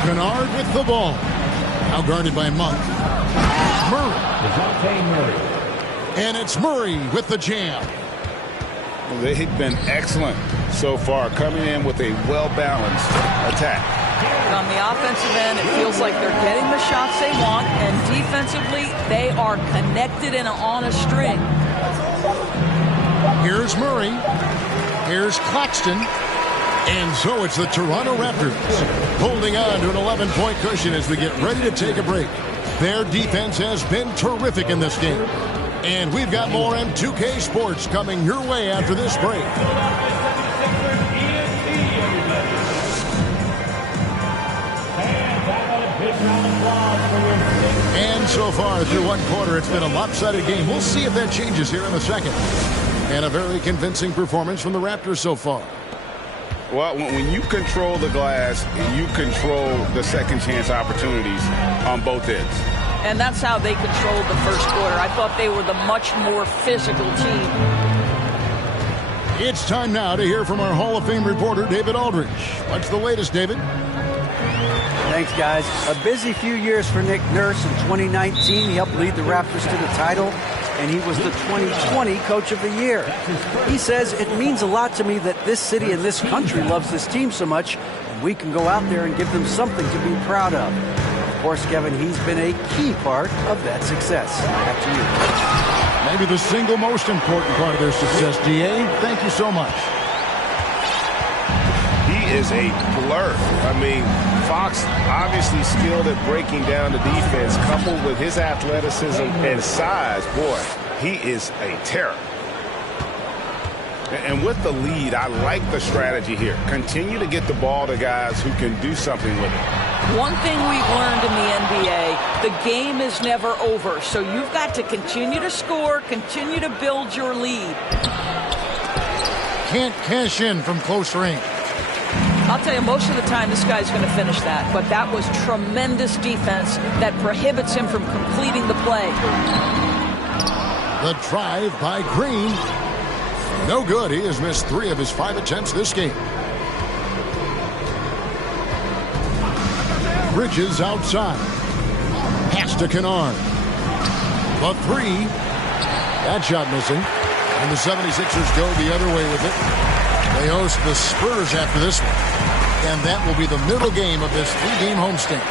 Kennard with the ball. Now guarded by Monk. Murray. And it's Murray with the jam. Well, they've been excellent so far, coming in with a well-balanced attack. On the offensive end, it feels like they're getting the shots they want, and defensively, they are connected and on a string. Here's Murray. Here's Claxton. And so it's the Toronto Raptors holding on to an 11-point cushion as we get ready to take a break. Their defense has been terrific in this game. And we've got more M2K Sports coming your way after this break. And so far through one quarter, it's been a lopsided game. We'll see if that changes here in the second. And a very convincing performance from the Raptors so far. Well, when you control the glass, you control the second chance opportunities on both ends. And that's how they controlled the first quarter. I thought they were the much more physical team. It's time now to hear from our Hall of Fame reporter, David Aldridge. What's the latest, David? Thanks, guys. A busy few years for Nick Nurse. In 2019, he helped lead the Raptors to the title, and he was the 2020 Coach of the Year. He says, it means a lot to me that this city and this country loves this team so much, and we can go out there and give them something to be proud of. Of course, Kevin, he's been a key part of that success. Back to you. Maybe the single most important part of their success, D.A. Thank you so much. He is a blur. I mean, Fox obviously skilled at breaking down the defense, coupled with his athleticism and size. Boy, he is a terror. And with the lead, I like the strategy here. Continue to get the ball to guys who can do something with it. One thing we've learned in the NBA, the game is never over. So you've got to continue to score, continue to build your lead. Can't cash in from close range. I'll tell you, most of the time this guy's going to finish that. But that was tremendous defense that prohibits him from completing the play. The drive by Green. No good. He has missed 3 of his 5 attempts this game. Bridges outside. Pass to Kennard. The 3. That shot missing. And the 76ers go the other way with it. They host the Spurs after this one. And that will be the middle game of this 3-game homestand.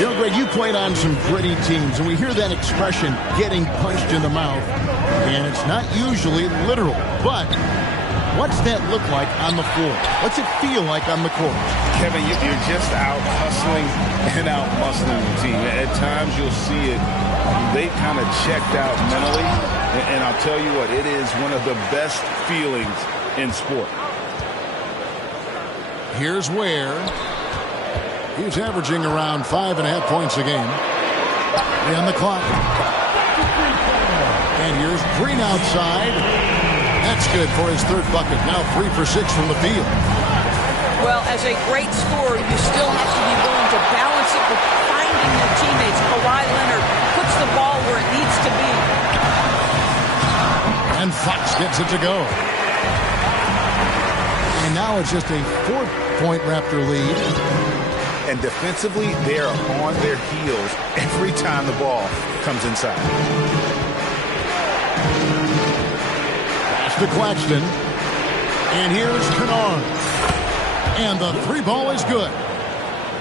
You know, Greg, you played on some gritty teams, and we hear that expression, getting punched in the mouth. And it's not usually literal, but what's that look like on the floor? What's it feel like on the court? Kevin, you're just out hustling and out muscling the team. At times you'll see it. They kind of checked out mentally. And I'll tell you what, it is one of the best feelings in sport. Here's Ware. He's averaging around 5.5 points a game. And the clock. And here's Green outside. That's good for his 3rd bucket. Now 3 for 6 from the field. Well, as a great scorer, you still have to be willing to balance it with finding your teammates. Kawhi Leonard puts the ball where it needs to be. And Fox gets it to go. And now it's just a 4-point Raptor lead. And defensively, they are on their heels every time the ball comes inside. Pass to Claxton. And here's Kennard. And the 3 ball is good.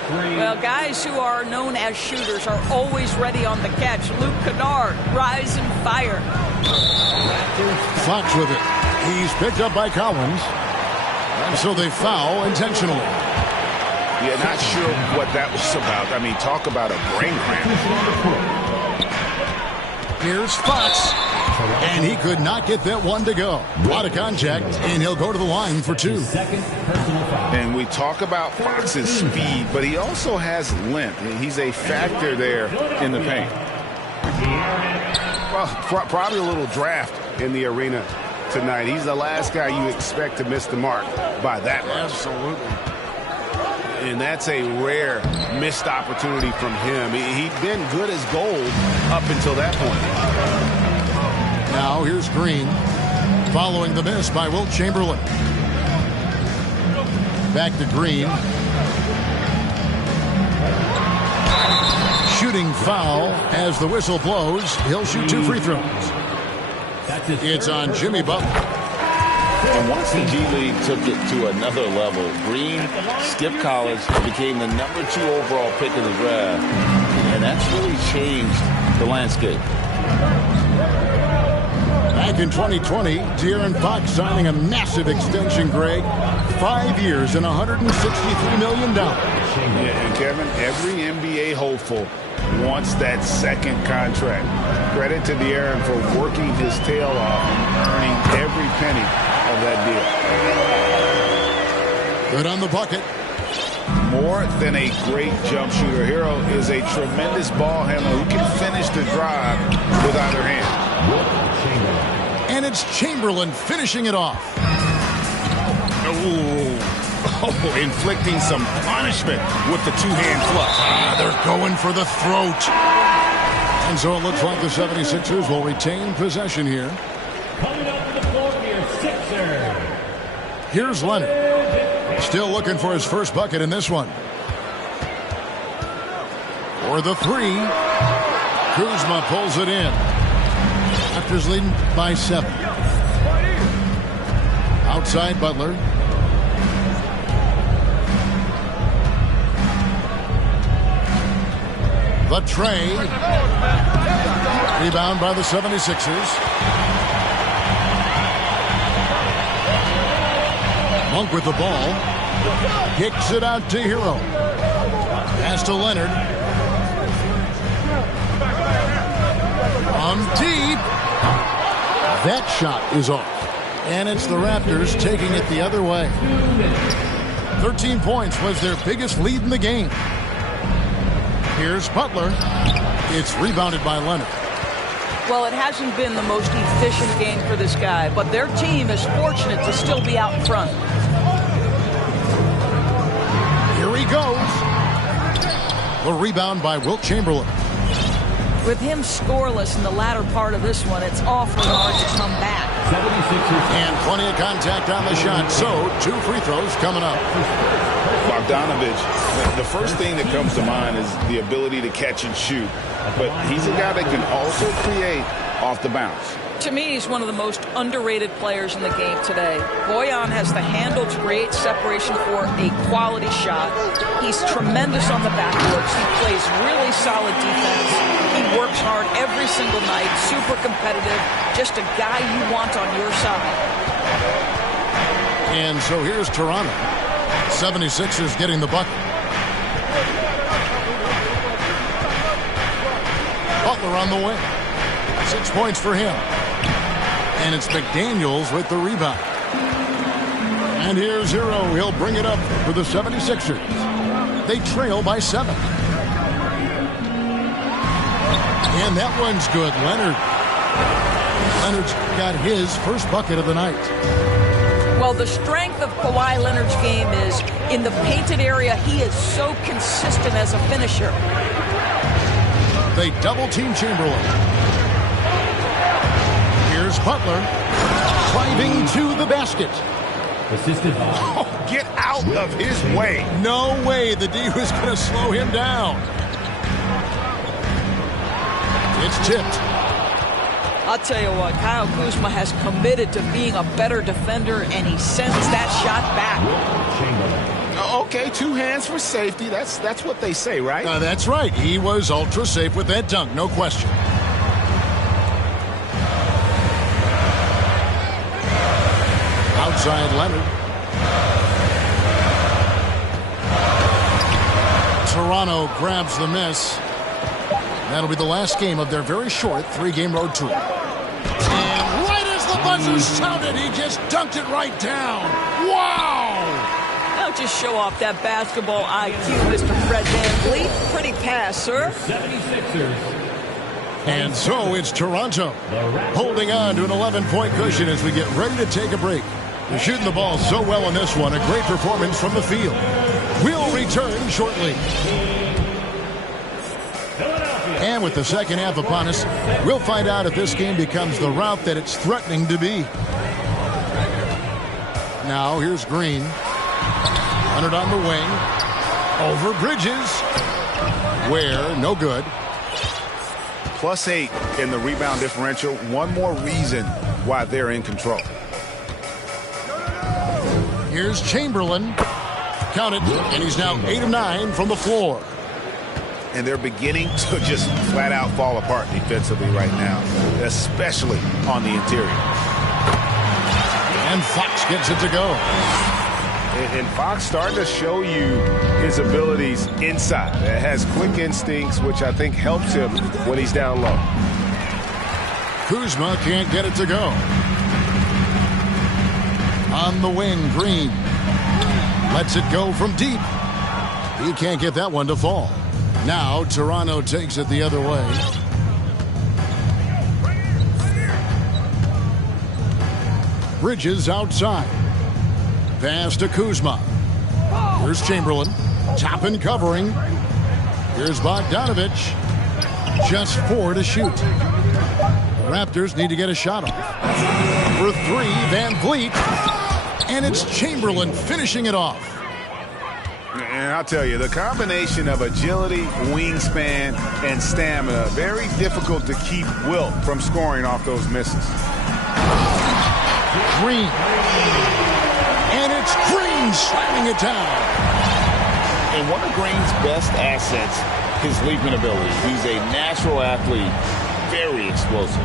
Well, guys who are known as shooters are always ready on the catch. Luke Kennard, rise and fire. Fox with it. He's picked up by Collins. And so they foul intentionally. Yeah, not sure what that was about. I mean, talk about a brain cramp. Here's Fox. And he could not get that one to go. A lot of contact, and he'll go to the line for 2. And we talk about Fox's speed, but he also has length. He's a factor there in the paint. Well, probably a little draft in the arena tonight. He's the last guy you expect to miss the mark by that much. Absolutely. And that's a rare missed opportunity from him. He'd been good as gold up until that point. Now here's Green, following the miss by Wilt Chamberlain. Back to Green. Shooting foul as the whistle blows. He'll shoot 2 free throws. It's on Jimmy Butler. And once the G League took it to another level, Green skipped college, became the #2 overall pick in the draft, and that's really changed the landscape. Back in 2020, De'Aaron Fox signing a massive extension, Greg. 5 years and $163 million. Yeah, and Kevin, every NBA hopeful wants that second contract. Credit to De'Aaron for working his tail off and earning every penny of that deal. Good on the bucket. More than a great jump shooter, Hero is a tremendous ball handler who can finish the drive with either hand. And it's Chamberlain finishing it off. Oh, inflicting some punishment with the 2-hand flush. They're going for the throat. And so it looks like the 76ers will retain possession here. Coming up to the floor here, Sixers. Here's Leonard. Still looking for his first bucket in this one. For the 3. Kuzma pulls it in. Raptors leading by 7. Outside Butler. The tray. Rebound by the 76ers. Monk with the ball. Kicks it out to Hero. Pass to Leonard. On deep. That shot is off. And it's the Raptors taking it the other way. 13 points was their biggest lead in the game. Here's Butler. It's rebounded by Leonard. Well, it hasn't been the most efficient game for this guy, but their team is fortunate to still be out in front. Here he goes. The rebound by Wilt Chamberlain. With him scoreless in the latter part of this one, it's awfully hard to come back. And plenty of contact on the shot. So 2 free throws coming up. Bogdanovich, the first thing that comes to mind is the ability to catch and shoot. But he's a guy that can also create off the bounce. To me, he's one of the most underrated players in the game today. Bojan has the handle to create separation for a quality shot. He's tremendous on the backboards. He plays really solid defense. He works hard every single night, super competitive, just a guy you want on your side. And so here's Toronto. 76ers getting the bucket. Butler on the wing. 6 points for him. And it's McDaniels with the rebound. And here's Hero. He'll bring it up for the 76ers. They trail by 7. And that one's good. Leonard's got his first bucket of the night. Well, the strength of Kawhi Leonard's game is in the painted area. He is so consistent as a finisher. They double-team Chamberlain. Here's Butler driving to the basket. Oh, get out of his way. No way the D was going to slow him down. It's tipped. I'll tell you what, Kyle Kuzma has committed to being a better defender, and he sends that shot back. Okay, 2 hands for safety. That's what they say, right? That's right. He was ultra safe with that dunk, no question. Outside Leonard. Toronto grabs the miss. That'll be the last game of their very short 3-game road tour. And right as the buzzer sounded, he just dunked it right down. Wow! Don't just show off that basketball IQ, Mr. Fred VanVleet. Pretty pass, sir. 76ers. And so it's Toronto holding on to an 11-point cushion as we get ready to take a break. They're shooting the ball so well in this one. A great performance from the field. We'll return shortly. And with the second half upon us, we'll find out if this game becomes the route that it's threatening to be. Now here's Green. Leonard on the wing. Over Bridges. Where? No good. +8 in the rebound differential. One more reason why they're in control. Here's Chamberlain. Count it. And he's now 8 of 9 from the floor. And they're beginning to just flat out fall apart defensively right now, especially on the interior. And Fox gets it to go. And Fox starting to show you his abilities inside. It has quick instincts, which I think helps him when he's down low. Kuzma can't get it to go. On the wing, Green. Lets it go from deep. He can't get that one to fall. Now Toronto takes it the other way. Bridges outside. Pass to Kuzma. Here's Chamberlain. Top and covering. Here's Bogdanovich. Just 4 to shoot. The Raptors need to get a shot off. For 3, VanVleet. And it's Chamberlain finishing it off. And I'll tell you, the combination of agility, wingspan, and stamina, very difficult to keep Wilt from scoring off those misses. Green. And it's Green slamming it down. And one of Green's best assets, his leaping ability. He's a natural athlete, very explosive.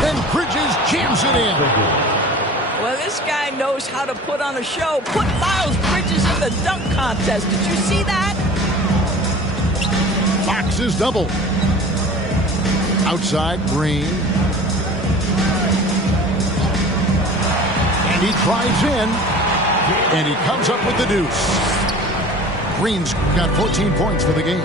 Then Bridges jams it in. Well, this guy knows how to put on a show. Put Miles Bridges in the dunk contest. Did you see that? Fox is double. Outside, Green. And he drives in. And he comes up with the deuce. Green's got 14 points for the game.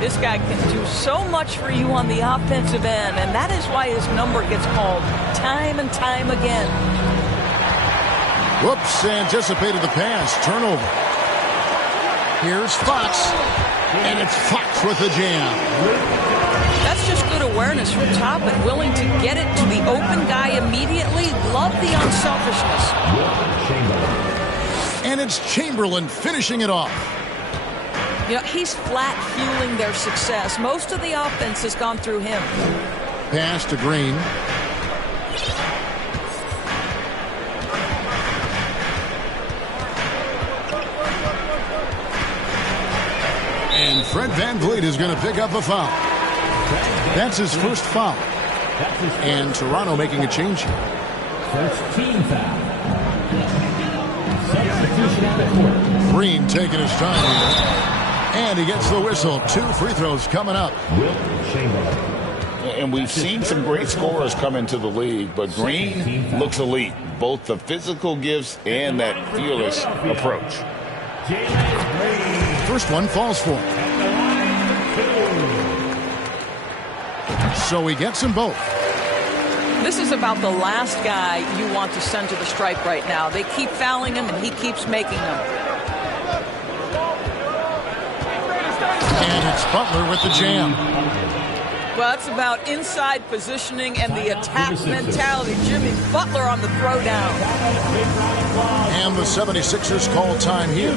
This guy can do so much for you on the offensive end, and that is why his number gets called time and time again. Whoops, anticipated the pass. Turnover. Here's Fox. And it's Fox with the jam. That's just good awareness from top and willing to get it to the open guy immediately. Love the unselfishness. And it's Chamberlain finishing it off. You know, he's flat fueling their success. Most of the offense has gone through him. Pass to Green. And Fred VanVleet is going to pick up a foul. That's his first foul. And Toronto making a change here. First team foul. Substitution on the court. Green taking his time here. And he gets the whistle. 2 free throws coming up. And we've seen some great scorers come into the league, but Green looks elite. Both the physical gifts and that fearless approach. First one falls for him. So he gets them both. This is about the last guy you want to send to the stripe right now. They keep fouling him, and he keeps making them. And it's Butler with the jam. Well, it's about inside positioning and the attack mentality. Jimmy Butler on the throwdown. And the 76ers call time here.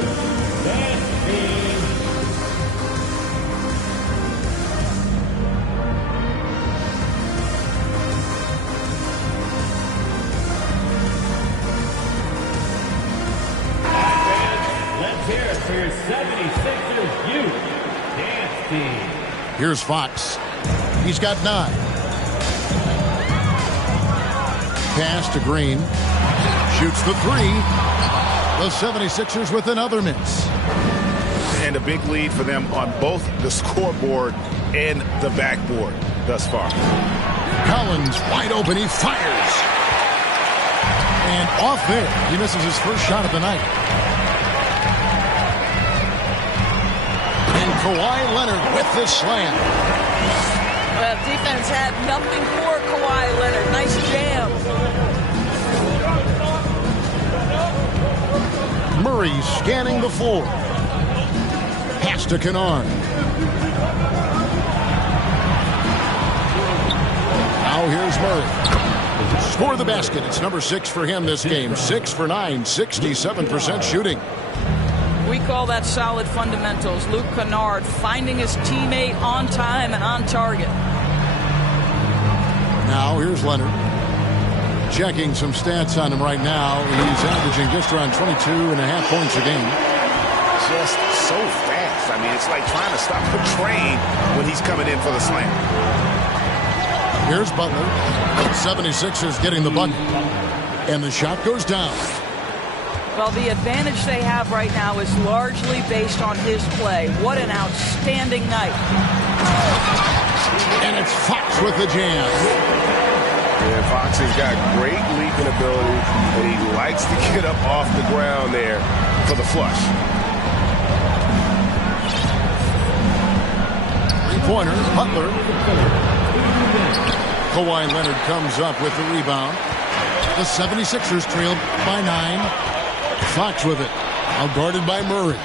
Let's hear it for your 76ers youth dance team. Here's Fox. He's got 9. Pass to Green. Shoots the 3. The 76ers with another miss. And a big lead for them on both the scoreboard and the backboard thus far. Collins wide open. He fires. And off there. He misses his first shot of the night. And Kawhi Leonard with the slam. Well, defense had nothing for Kawhi Leonard. Nice jam. Murray scanning the floor. Pass to Kennard. Now here's Murray. Score the basket. It's number 6 for him this game. 6 for 9, 67% shooting. We call that solid fundamentals. Luke Kennard finding his teammate on time and on target. Now here's Leonard. Checking some stats on him right now. He's averaging just around 22.5 points a game. Just so fast. I mean, it's like trying to stop a train when he's coming in for the slam. Here's Butler. 76ers getting the bucket. And the shot goes down. Well, the advantage they have right now is largely based on his play. What an outstanding night. And it's Fox with the jam. Yeah, Fox has got great leaping ability, and he likes to get up off the ground there for the flush. Three-pointer, Butler. Kawhi Leonard comes up with the rebound. The 76ers trail by 9. Fox with it. Now guarded by Murray.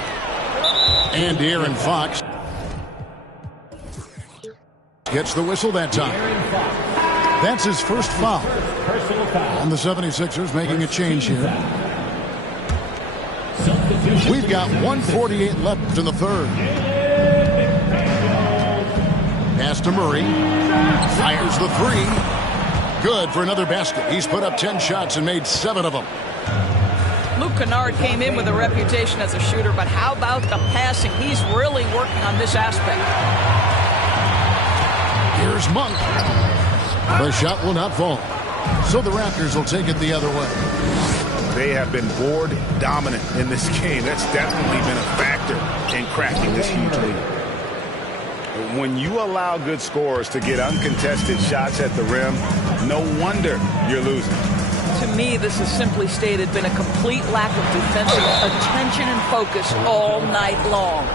And De'Aaron Fox gets the whistle that time. That's his first foul. And the 76ers making a change here. We've got 1:48 left in the third. Pass to Murray. Fires the 3. Good for another basket. He's put up 10 shots and made 7 of them. Luke Kennard came in with a reputation as a shooter, but how about the passing? He's really working on this aspect. Here's Monk. The shot will not fall. So the Raptors will take it the other way. They have been board dominant in this game. That's definitely been a factor in cracking this huge lead. When you allow good scorers to get uncontested shots at the rim, no wonder you're losing. To me, this has simply stated been a complete lack of defensive attention and focus all night long.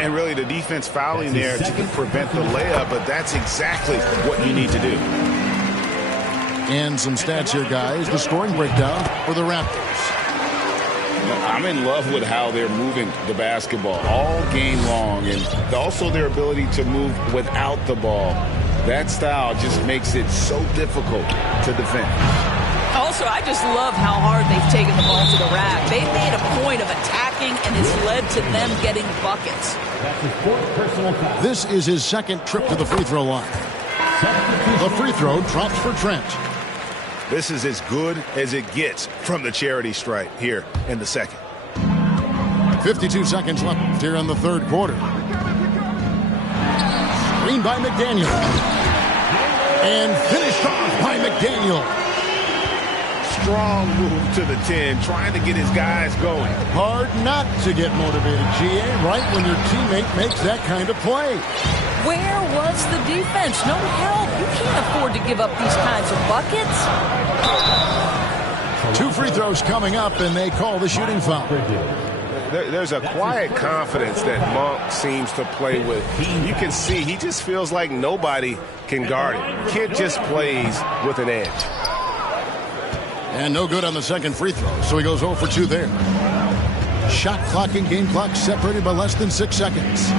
And really the defense fouling there to prevent the layup, but that's exactly what you need to do. And some stats here, guys. The scoring breakdown for the Raptors. I'm in love with how they're moving the basketball all game long, and also their ability to move without the ball. That style just makes it so difficult to defend. Also, I just love how hard they've taken the ball to the rack. They've made a point of attacking, and it's led to them getting buckets. This is his second trip to the free throw line. The free throw drops for Trent. This is as good as it gets from the charity stripe here in the second. 52 seconds left here in the third quarter. Screen by McDaniel. And finished off by McDaniel. Strong move to the 10, trying to get his guys going. Hard not to get motivated, GA, right when your teammate makes that kind of play. Where was the defense? No help. You can't afford to give up these kinds of buckets. 2 free throws coming up, and they call the shooting foul. There's a quiet confidence that Monk seems to play with. You can see he just feels like nobody can guard him. Kid just plays with an edge. And no good on the second free throw, so he goes 0 for 2 there. Shot clock and game clock separated by less than 6 seconds.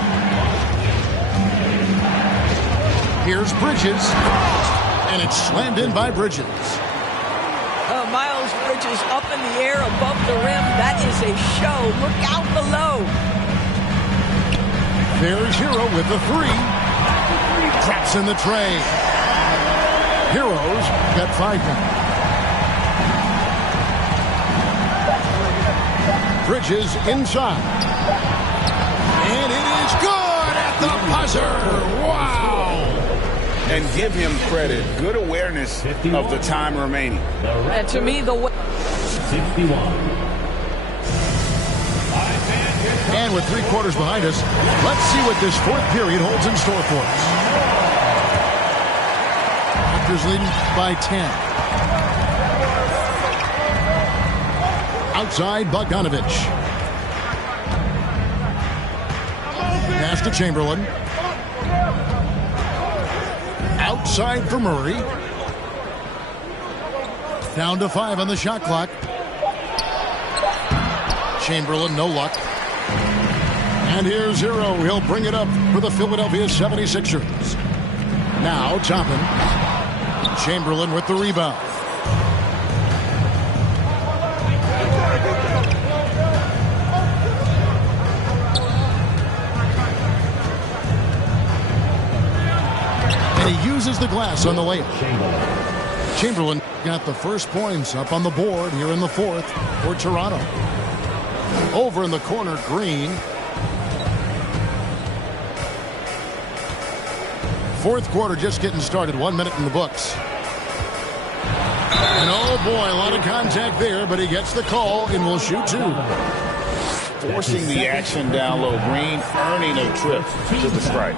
Here's Bridges, and it's slammed in by Bridges. Miles Bridges up in the air above the rim. That is a show. Look out below. There's Hero with the 3. Drops in the tray. Heroes got 5 points. Bridges inside. And it is good at the buzzer. Wow. And give him credit. Good awareness of the time remaining. And to me, the way. 61. And with 3 quarters behind us, let's see what this fourth period holds in store for us. Raptors leading by 10. Outside, Bogdanovich. Pass to Chamberlain. Outside for Murray. Down to 5 on the shot clock. Chamberlain, no luck. And here's Hero. He'll bring it up for the Philadelphia 76ers. Now Toppin. Chamberlain with the rebound. And he uses the glass on the layup. Chamberlain got the first points up on the board here in the fourth for Toronto. Over in the corner, Green. Fourth quarter just getting started. 1 minute in the books. And oh boy, a lot of contact there, but he gets the call and will shoot 2. Forcing the action down low. Green earning a trip to the stripe.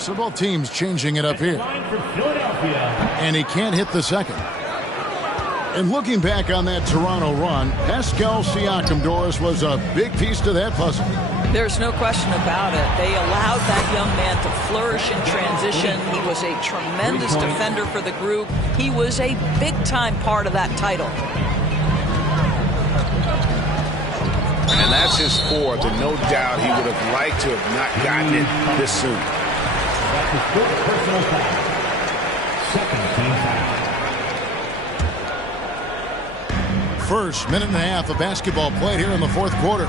So both teams changing it up here. And he can't hit the second. And looking back on that Toronto run, Pascal Siakam, Doris, was a big piece to that puzzle. There's no question about it. They allowed that young man to flourish in transition. He was a tremendous defender for the group. He was a big-time part of that title. And that's his fourth, and no doubt he would have liked to have not gotten it this soon. That's his first personal foul. Second team foul. First minute and a half of basketball played here in the fourth quarter.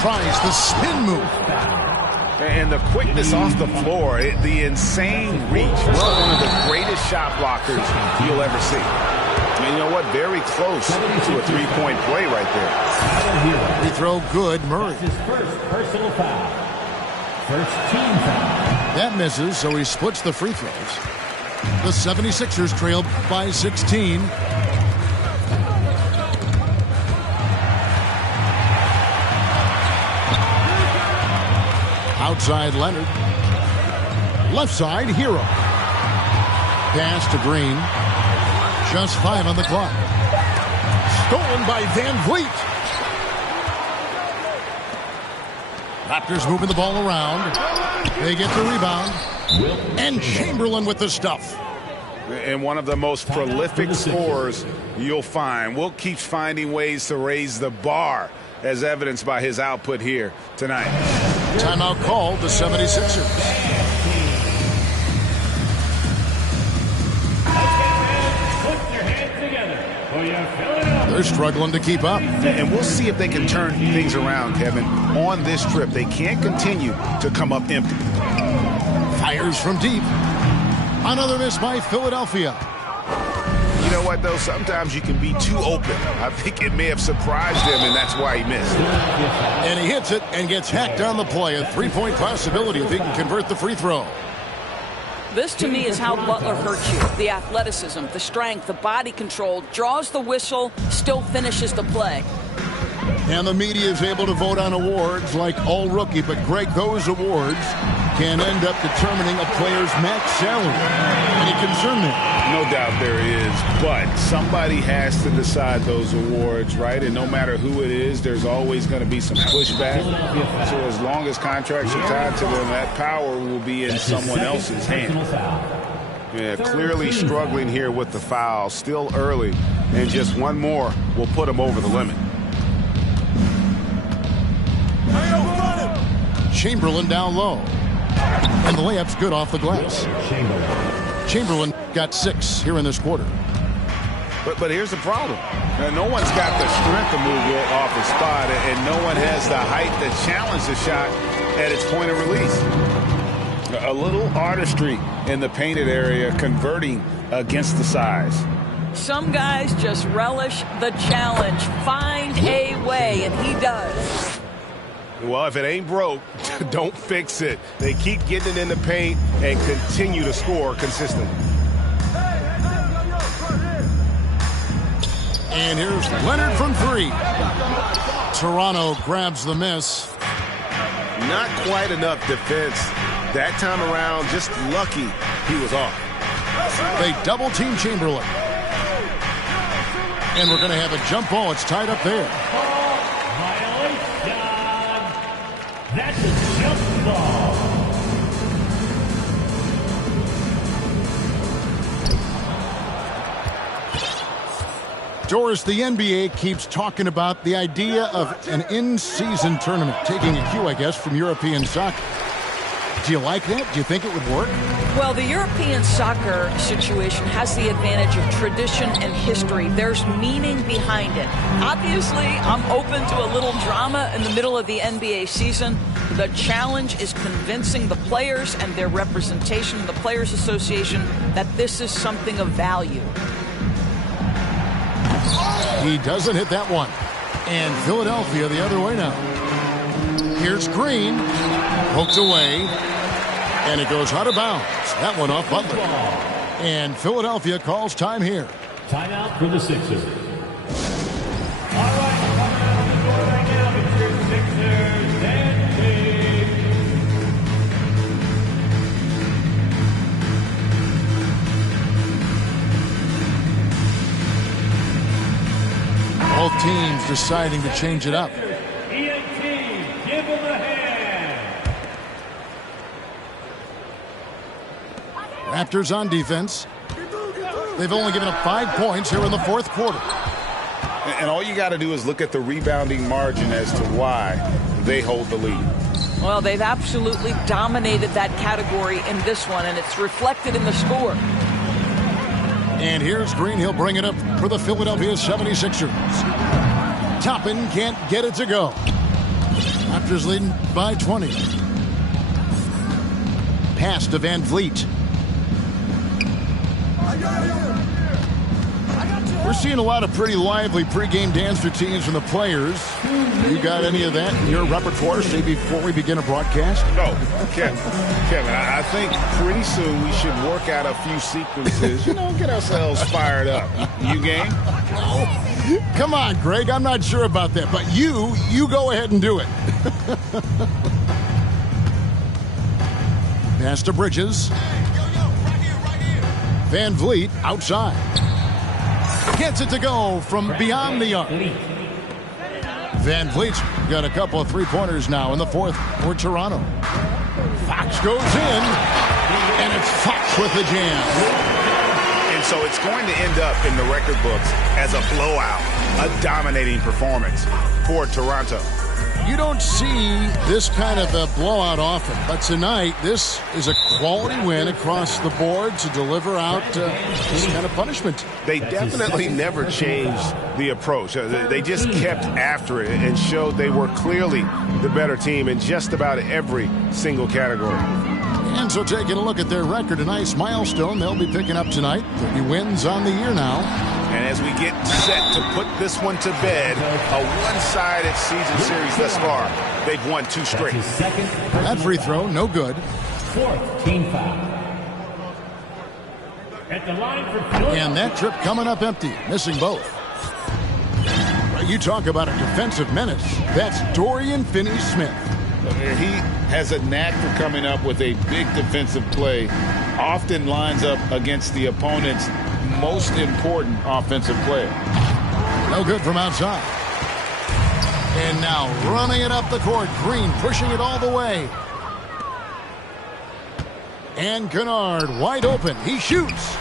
Tries the spin move. And the quickness off the floor, the insane reach. One of the greatest shot blockers you'll ever see. And you know what? Very close to a three-point play right there. Free throw good, Murray. That's his first personal foul. First team foul. That misses, so he splits the free throws. The 76ers trail by 16. Outside Leonard. Left side, Hero. Pass to Green. Just 5 on the clock. Stolen by Van Vliet. Raptors moving the ball around. They get the rebound. And Chamberlain with the stuff. And one of the most prolific scorers you'll find. Wilt keeps finding ways to raise the bar, as evidenced by his output here tonight. Timeout called the 76ers. They're struggling to keep up. And we'll see if they can turn things around, Kevin, on this trip. They can't continue to come up empty. Fires from deep. Another miss by Philadelphia. You know what, though? Sometimes you can be too open. I think it may have surprised him, and that's why he missed. And he hits it and gets hacked on the play. A three-point possibility if he can convert the free throw. This, to me, is how Butler hurts you. The athleticism, the strength, the body control, draws the whistle, still finishes the play. And the media is able to vote on awards like All Rookie. But, Greg, those awards can end up determining a player's max salary. Any concern there? No doubt there is, but somebody has to decide those awards, right? And no matter who it is, there's always going to be some pushback. So as long as contracts are tied to them, that power will be in someone else's hands. Yeah, clearly struggling here with the foul. Still early, and just one more will put him over the limit. Chamberlain down low. And the layup's good off the glass. Chamberlain got 6 here in this quarter. But here's the problem. Now, no one's got the strength to move Wilt off his spot, and no one has the height to challenge the shot at its point of release. A little artistry in the painted area, converting against the size. Some guys just relish the challenge. Find a way, and he does. Well, if it ain't broke, don't fix it. They keep getting it in the paint and continue to score consistently. And here's Leonard from 3. Toronto grabs the miss. Not quite enough defense. That time around, just lucky he was off. They double-team Chamberlain. And we're going to have a jump ball. It's tied up there. That's a jump ball. Doris, the NBA keeps talking about the idea of an in-season tournament, taking a cue, I guess, from European soccer. Do you like that? Do you think it would work? Well, the European soccer situation has the advantage of tradition and history. There's meaning behind it. Obviously, I'm open to a little drama in the middle of the NBA season. The challenge is convincing the players and their representation, the Players Association, that this is something of value. He doesn't hit that one. And Philadelphia the other way now. Here's Green. Poked away. And it goes out of bounds. That one off Butler. And Philadelphia calls time here. Timeout for the Sixers. All right, coming out of the door right now, it's your Sixers and Kings. Both teams deciding to change it up. ENT, give him a hand. Raptors on defense. They've only given up 5 points here in the fourth quarter. And all you got to do is look at the rebounding margin as to why they hold the lead. Well, they've absolutely dominated that category in this one, and it's reflected in the score. And here's Green. He'll bring it up for the Philadelphia 76ers. Toppin can't get it to go. Raptors leading by 20. Pass to Van Vliet. We're seeing a lot of pretty lively pregame dance routines from the players. You got any of that in your repertoire, say, before we begin a broadcast? No, Kevin, I think pretty soon we should work out a few sequences, get ourselves fired up. You game? Come on, Greg, I'm not sure about that, but you go ahead and do it. Pass to Bridges. Van Vliet outside. Gets it to go from beyond the arc. Van Vliet's got a couple of three-pointers now in the fourth for Toronto. Fox goes in, and it's Fox with the jam. So it's going to end up in the record books as a blowout, a dominating performance for Toronto. You don't see this kind of a blowout often, but tonight this is a quality win across the board to deliver out this kind of punishment. They definitely never changed the approach. They just kept after it and showed they were clearly the better team in just about every single category. And so taking a look at their record, a nice milestone they'll be picking up tonight. 30 wins on the year now. And as we get set to put this one to bed, a one-sided season series thus far, they've won 2 straight. That free throw, no good. 4th team foul. At the line for and that trip coming up empty, missing both. You talk about a defensive menace. That's Dorian Finney-Smith. He has a knack for coming up with a big defensive play. Often lines up against the opponent's most important offensive player. No good from outside. And now running it up the court. Green pushing it all the way. And Kennard wide open. He shoots.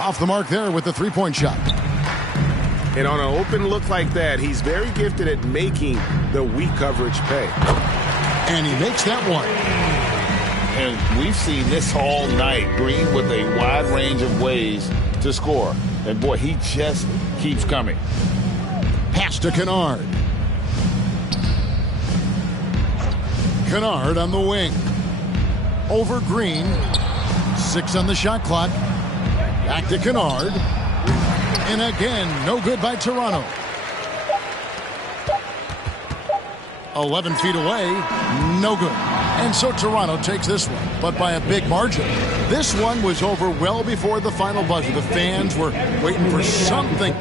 Off the mark there with the three-point shot. And on an open look like that, he's very gifted at making the weak coverage pay. And he makes that one. And we've seen this all night. Green with a wide range of ways to score. And boy, he just keeps coming. Pass to Kennard. Kennard on the wing. Over Green. 6 on the shot clock. Back to Kennard. And again, no good by Toronto. 11 feet away, no good. And so Toronto takes this one, but by a big margin. This one was over well before the final buzzer. The fans were waiting for something